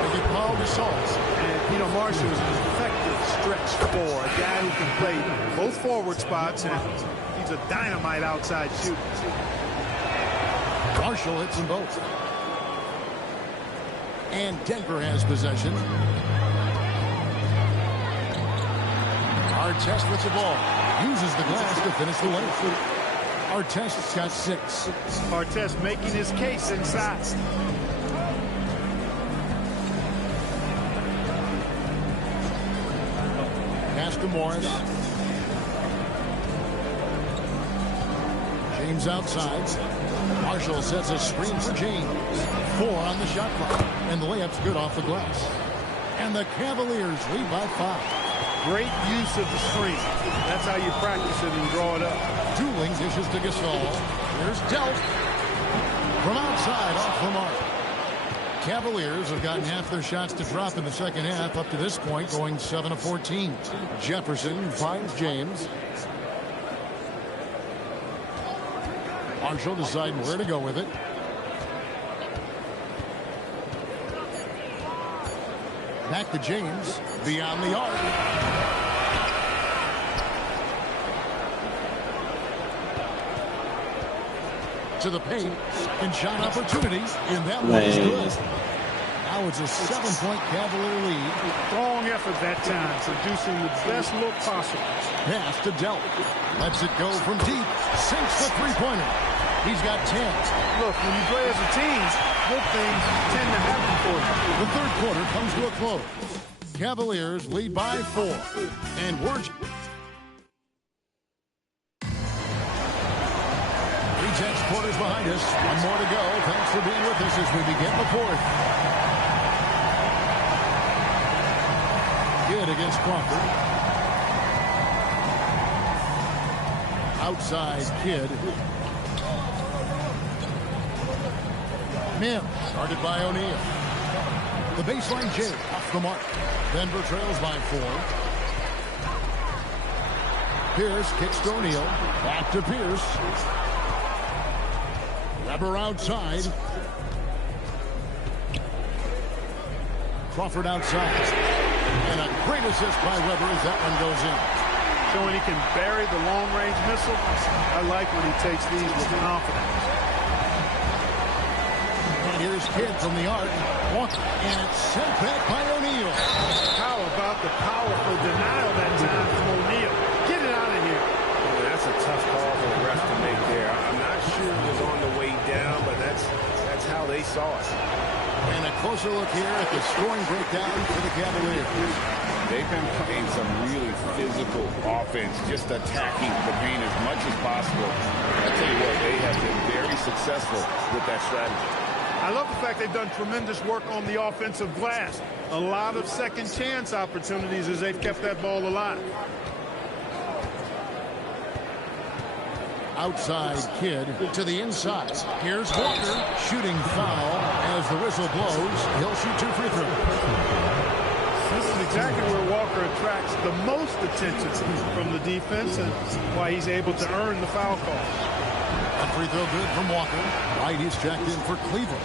They get Paul Gasol. And, you know, Marshall is an effective stretch 4. A guy who can play both forward spots, and he's a dynamite outside shooter. Marshall hits them both. And Denver has possession. Artest with the ball. Uses the glass to finish the way. Artest's got 6. Artest making his case inside. Pass to Morris. James outside. Marshall sets a screen for James. 4 on the shot clock. And the layup's good off the glass. And the Cavaliers lead by 5. Great use of the screen. That's how you practice it and draw it up. Dueling dishes to Gasol. Here's Delp. From outside, off the mark. Cavaliers have gotten half their shots to drop in the second half up to this point, going 7 of 14. Jefferson finds James. Marshall deciding where to go with it. Back to James. Beyond the arc. To the paint. Second shot opportunity. And that one is good. Now it's a 7-point Cavalier lead. Strong effort that time, producing the best look possible. Pass to Delk. Lets it go from deep. Sinks the three-pointer. He's got 10. Look, when you play as a team, good things tend to happen for you. The third quarter comes to a close. Cavaliers lead by 4. And we're... Rejects quarters behind us. One more to go. Thanks for being with us as we begin the fourth. Good against Crawford. Outside Kidd. Mims, started by O'Neal. The baseline J, off the mark. Denver trails by 4. Pierce kicks to O'Neal. Back to Pierce. Weber outside. Crawford outside. And a great assist by Weber as that one goes in. Showing he can bury the long-range missile. I like when he takes these with confidence. And here's Kidd from the arc. Walker. And it's sent back by O'Neal. How about the powerful denial that time from O'Neal? Get it out of here. Yeah, that's a tough call for the ref to make there. I'm not sure it was on the way down, but that's how they saw it. And a closer look here at the scoring breakdown for the Cavaliers. They've been playing some really physical offense, just attacking the paint as much as possible. I tell you what, they have been very successful with that strategy. I love the fact they've done tremendous work on the offensive glass. A lot of second chance opportunities as they've kept that ball alive. Outside Kidd to the inside. Here's Walker. Shooting foul as the whistle blows. He'll shoot 2 free throws. This is exactly where Walker attracts the most attention from the defense and why he's able to earn the foul call. A free throw good from Walker. White is checked in for Cleveland.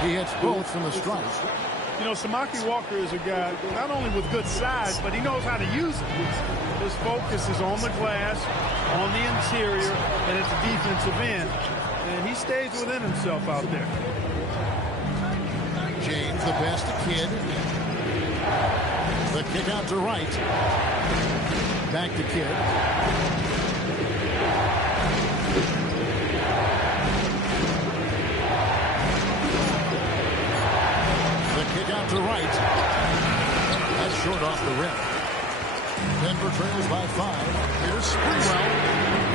He hits both from the stripe. You know, Samaki Walker is a guy not only with good size, but he knows how to use it. His focus is on the glass, on the interior, and at the defensive end. And he stays within himself out there. James, the pass to Kidd. The kick out to Wright. Back to Kidd. The kick out to Wright. That's short off the rim. Denver trails by 5. Here's Sprewell.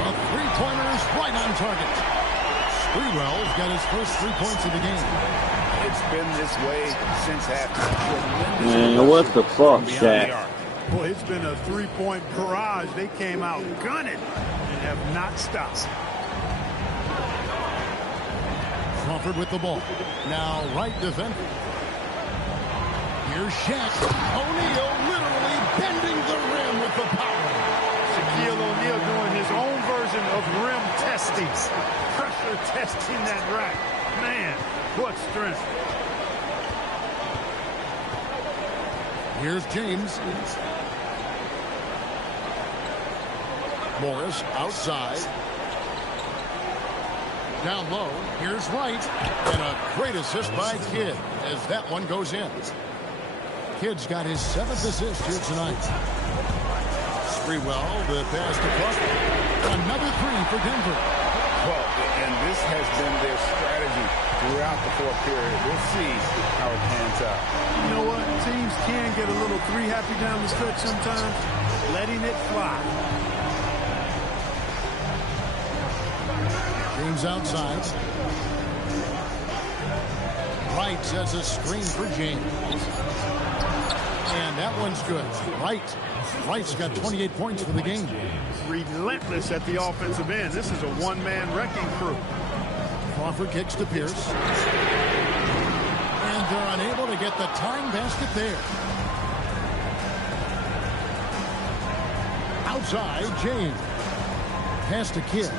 The three-pointer is right on target. Sprewell's got his first 3 points of the game. It's been this way since halftime. Man, what the fuck, Shaq? Boy, it's been a three-point barrage. They came out gunning and have not stopped. Crawford with the ball. Now right defender. Here's Shaq. O'Neal literally bending the rim with the power. Shaquille O'Neal doing his own version of rim testing. Pressure testing that rack. Man, what strength. Here's James. Morris outside. Down low. Here's Wright. And a great assist by Kidd as that one goes in. Kidd's got his 7th assist here tonight. Sprewell, the pass to Crawford. Another 3 for Denver. Well, and this has been their strategy throughout the fourth period. We'll see how it pans out. You know what? Teams can get a little 3-happy down the stretch sometimes. Letting it fly. James outside. Wright sets a screen for James. And that one's good. Wright's got 28 points for the game. Relentless at the offensive end. This is a one-man wrecking crew. Crawford kicks to Pierce. And they're unable to get the tying basket there. Outside, James. Pass to Kidd.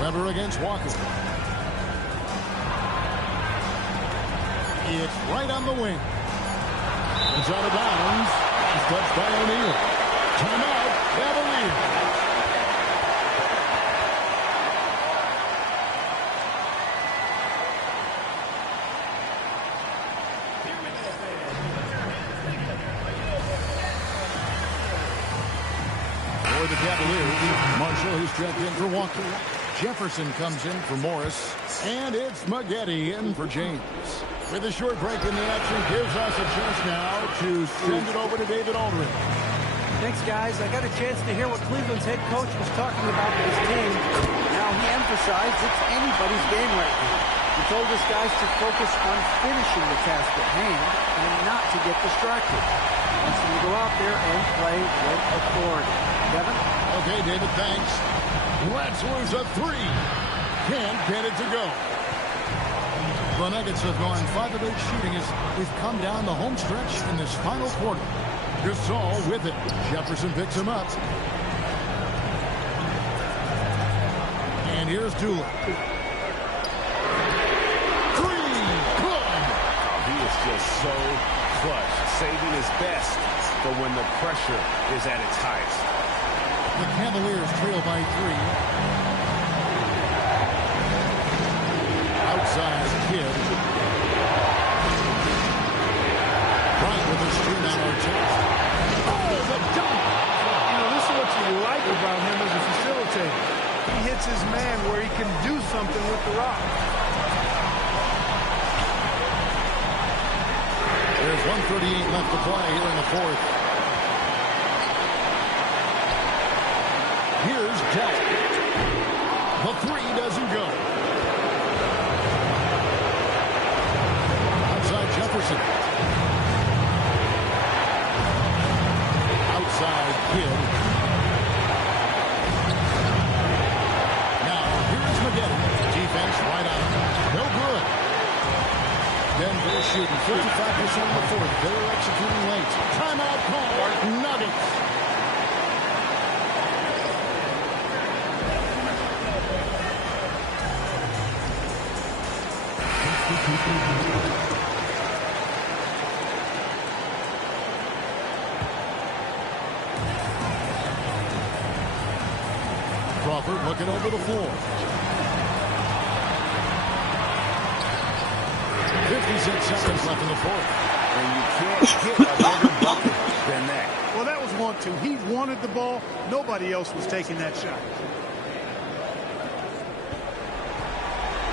Weber against Walker. It's right on the wing. It's out of bounds. It's touched by O'Neal. Timeout, Cavaliers. For the Cavaliers, Marshall, who's checked in for Walker. Jefferson comes in for Morris. And it's Maggette in for James. With a short break in the action, gives us a chance now to send it over to David Aldridge. Thanks, guys. I got a chance to hear what Cleveland's head coach was talking about with his team. Now, he emphasized it's anybody's game right now. He told his guys to focus on finishing the task at hand and not to get distracted. He wants them to go out there and play with authority. Kevin? Okay, David, thanks. Let's lose a three. Can't get it to go. The Nuggets have gone 5 of 8 shooting as we've come down the home stretch in this final quarter. Gasol with it. Jefferson picks him up. And here's Doolin. Three. Good. He is just so clutch, saving his best for when the pressure is at its highest. The Cavaliers trail by 3. Outside Kidd. Bryant with a screen on our chest. Oh, the dunk! You know, this is what you like about him as a facilitator. He hits his man where he can do something with the rock. There's 1:38 left to play here in the fourth. Here's Jack. The three doesn't go. Outside Jefferson. Outside Kidd. Now, here's Maggette. Defense right on. No good. Denver shooting 55% in the fourth. They're executing late. Timeout call. Nuggets. Crawford looking over the floor. 56 seconds left in the fourth. And you can't get a better bucket than that. Well, that was 1-2. He wanted the ball. Nobody else was taking that shot.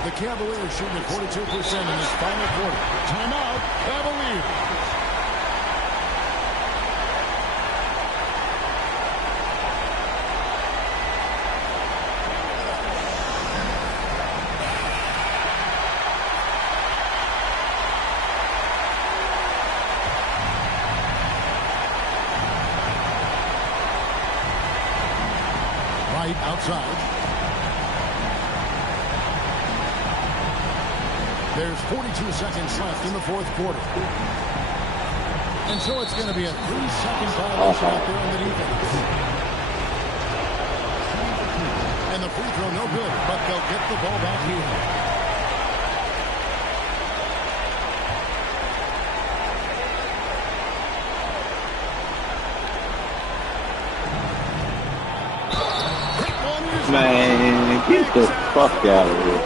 The Cavaliers shooting at 42% in this final quarter. Timeout, Cavaliers. Right outside. There's 42 seconds left in the fourth quarter. And so it's going to be a 3-second violation out there on the defense. And the free throw no good, but they'll get the ball back here. Man, get the fuck out of here.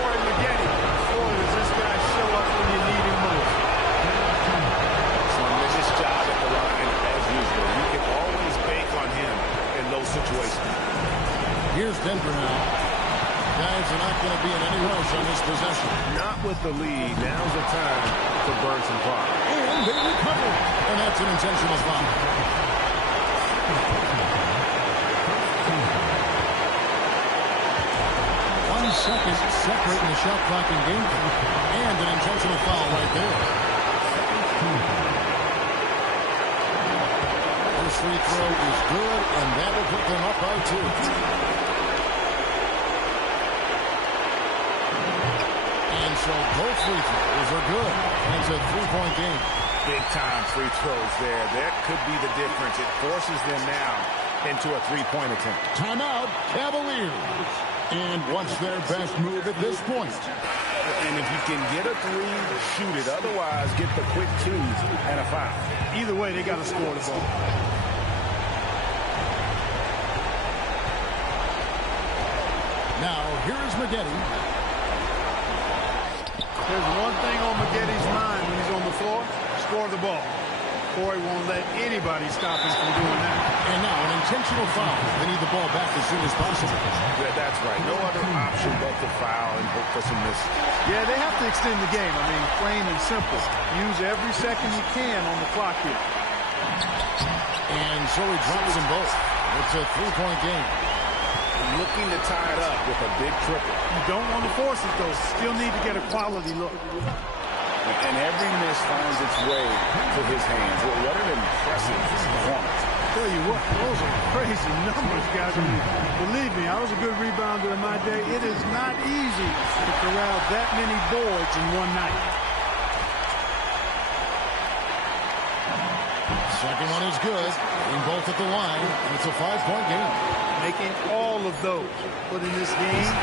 Here's Denver now. Guys are not going to be in any rush on this possession. Not with the lead. Now's the time to burn some clock. And they recover. And that's an intentional foul. 1 second separating the shot clock and game clock. And an intentional foul right there. First free throw is good, and that will put them up by 2. So both free throws are good. It's a 3-point game. Big-time free throws there. That could be the difference. It forces them now into a 3-point attempt. Timeout, Cavaliers. And what's their best move at this point? And if you can get a 3, shoot it. Otherwise, get the quick 2 and a foul. Either way, they got to score the ball. Now, here is Maggette. There's one thing on Maggetti's mind when he's on the floor: score the ball. Corey won't let anybody stop him from doing that. And now an intentional foul. They need the ball back as soon as possible. Yeah, that's right. No other option but to foul and hope for some misses. Yeah, they have to extend the game. I mean, plain and simple. Use every second you can on the clock here. And so he drops them both. It's a 3-point game. Looking to tie it up with a big triple. You don't want to force it, though. Still need to get a quality look. And every miss finds its way to his hands. Well, what an impressive performance. Tell you what, those are crazy numbers, guys. I mean, believe me, I was a good rebounder in my day. It is not easy to corral that many boards in one night. Second one is good. Being both at the line, and it's a 5-point game. Making all of those. Putting this game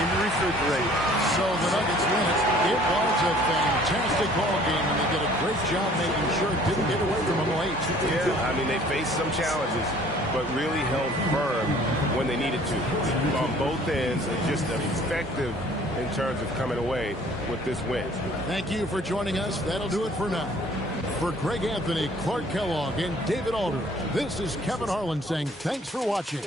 in the refrigerator. So the Nuggets win it. It was a fantastic ball game, and they did a great job making sure it didn't get away from them late. Yeah, I mean, they faced some challenges, but really held firm when they needed to. On both ends, and just effective in terms of coming away with this win. Thank you for joining us. That'll do it for now. For Greg Anthony, Clark Kellogg, and David Aldridge, this is Kevin Harlan saying thanks for watching.